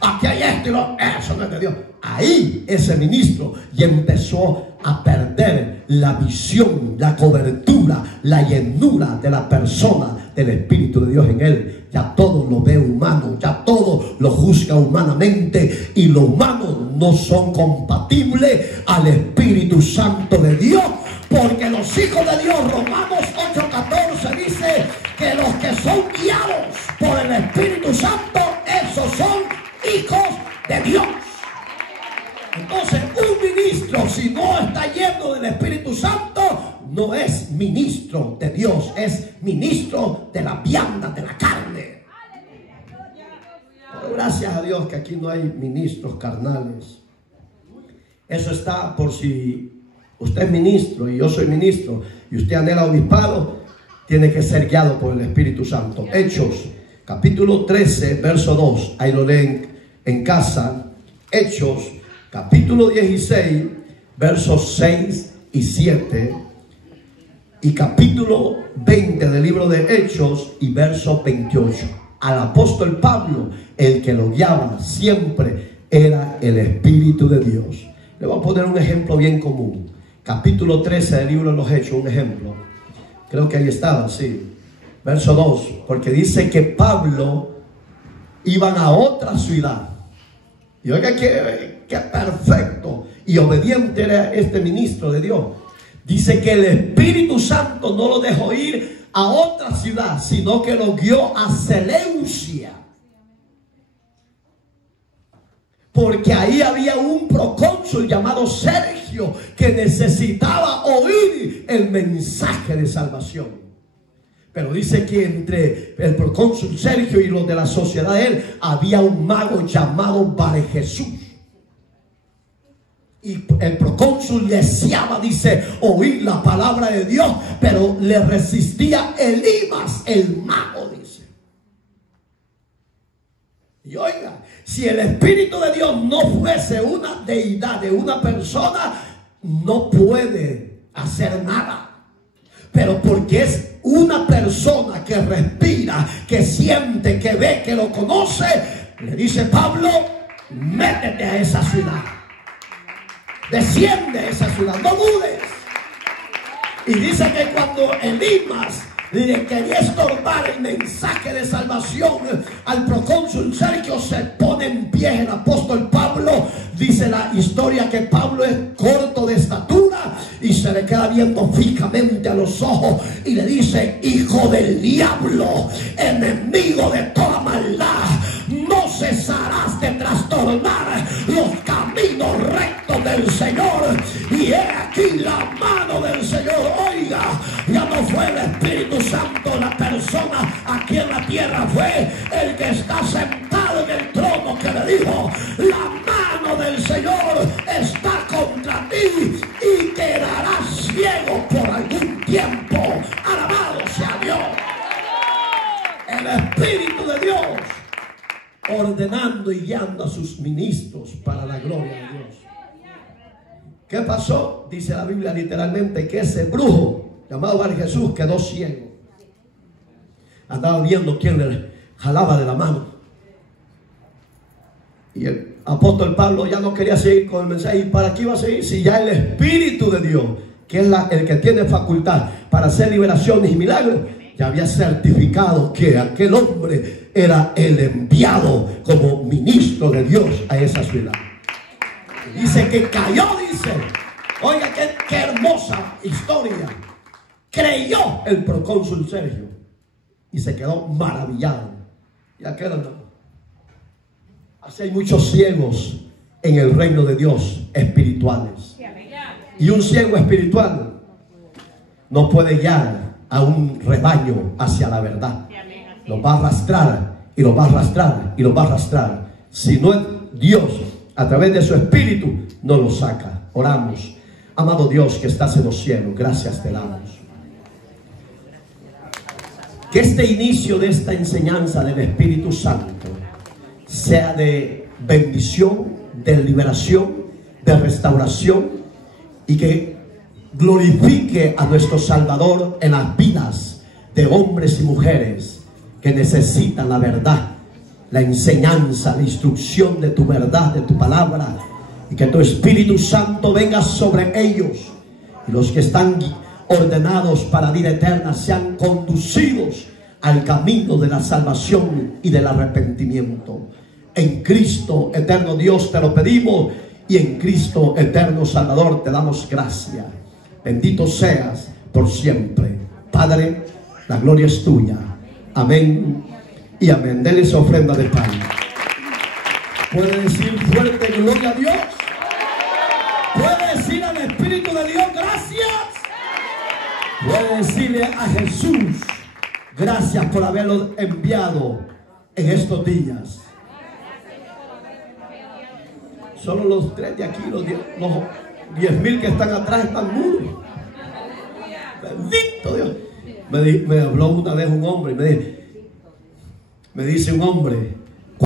Aquí hay esto y lo, eso no es de Dios. Ahí ese ministro ya empezó a perder la visión, la cobertura, la llenura de la persona del Espíritu de Dios en él. Ya todo lo ve humano, ya todo lo juzga humanamente, y lo humano no son compatibles al Espíritu Santo de Dios, porque los hijos de Dios, Romanos 8:14 dice que los que son guiados por el Espíritu Santo, esos son hijos de Dios. Entonces, un ministro, si no está lleno del Espíritu Santo, no es ministro de Dios, es ministro de la vianda, de la carne. Pero gracias a Dios que aquí no hay ministros carnales. Eso está por si usted es ministro y yo soy ministro y usted anhela obispado, tiene que ser guiado por el Espíritu Santo. Hechos, capítulo 13, verso 2. Ahí lo leen en casa. Hechos, capítulo 16, versos 6 y 7. Y capítulo 20 del libro de Hechos y verso 28. Al apóstol Pablo, el que lo guiaba siempre era el Espíritu de Dios. Le voy a poner un ejemplo bien común. Capítulo 13 del libro de los Hechos, un ejemplo. Creo que ahí estaba, sí. Verso 2. Porque dice que Pablo iban a otra ciudad. Y oiga qué perfecto y obediente era este ministro de Dios. Dice que el Espíritu Santo no lo dejó ir a otra ciudad, sino que lo guió a Seleucia. Porque ahí había un procónsul llamado Sergio que necesitaba oír el mensaje de salvación. Pero dice que entre el procónsul Sergio y los de la sociedad de él había un mago llamado Barjesús. Y el procónsul deseaba, dice, oír la palabra de Dios, pero le resistía Elimas, el mago, dice. Y oiga, si el Espíritu de Dios no fuese una deidad de una persona, no puede hacer nada. Pero porque es una persona que respira, que siente, que ve, que lo conoce, le dice Pablo, métete a esa ciudad. Desciende a esa ciudad, no dudes. Y dice que cuando Elimas le quería estorbar el mensaje de salvación al procónsul Sergio, se pone en pie el apóstol Pablo. Dice la historia que Pablo es corto de estatura y se le queda viendo fijamente a los ojos y le dice: hijo del diablo, enemigo de toda maldad, no cesarás de trastornar los caminos rectos del Señor. Y he aquí la mano del Señor. Oiga, ya no fue el Espíritu Santo la persona aquí en la tierra, fue el que está sentado en el trono que le dijo: la mano del Señor está contra ti y quedarás ciego por algún tiempo. Alabado sea Dios. El Espíritu de Dios ordenando y guiando a sus ministros para la gloria de Dios. ¿Qué pasó? Dice la Biblia literalmente que ese brujo llamado Barjesús quedó ciego. Andaba viendo quién le jalaba de la mano. Y el apóstol Pablo ya no quería seguir con el mensaje. ¿Y para qué iba a seguir? Si ya el Espíritu de Dios, que es el que tiene facultad para hacer liberaciones y milagros, ya había certificado que aquel hombre era el enviado como ministro de Dios a esa ciudad. Dice que cayó, dice. Oiga, qué hermosa historia. Creyó el procónsul Sergio y se quedó maravillado. Y aquel no. Así hay muchos ciegos en el reino de Dios espirituales. Y un ciego espiritual no puede guiar a un rebaño hacia la verdad. Lo va a arrastrar y lo va a arrastrar y lo va a arrastrar. Si no es Dios, a través de su espíritu, no lo saca. Oramos. Amado Dios que estás en los cielos, gracias te damos. Que este inicio de esta enseñanza del Espíritu Santo sea de bendición, de liberación, de restauración, y que glorifique a nuestro Salvador en las vidas de hombres y mujeres que necesitan la verdad, la enseñanza, la instrucción de tu verdad, de tu palabra, y que tu Espíritu Santo venga sobre ellos, y los que están ordenados para vida eterna sean conducidos al camino de la salvación y del arrepentimiento. En Cristo eterno Dios te lo pedimos, y en Cristo eterno Salvador te damos gracias. Bendito seas por siempre. Padre, la gloria es tuya. Amén y amén. Denle esa ofrenda de pan. ¿Puede decir fuerte gloria a Dios? ¿Puede decir al Espíritu de Dios gracias? ¿Puede decirle a Jesús gracias por haberlo enviado en estos días? Solo los 3 de aquí, los 10,000 que están atrás están mudos. Bendito Dios. Me habló una vez un hombre, me dice un hombre: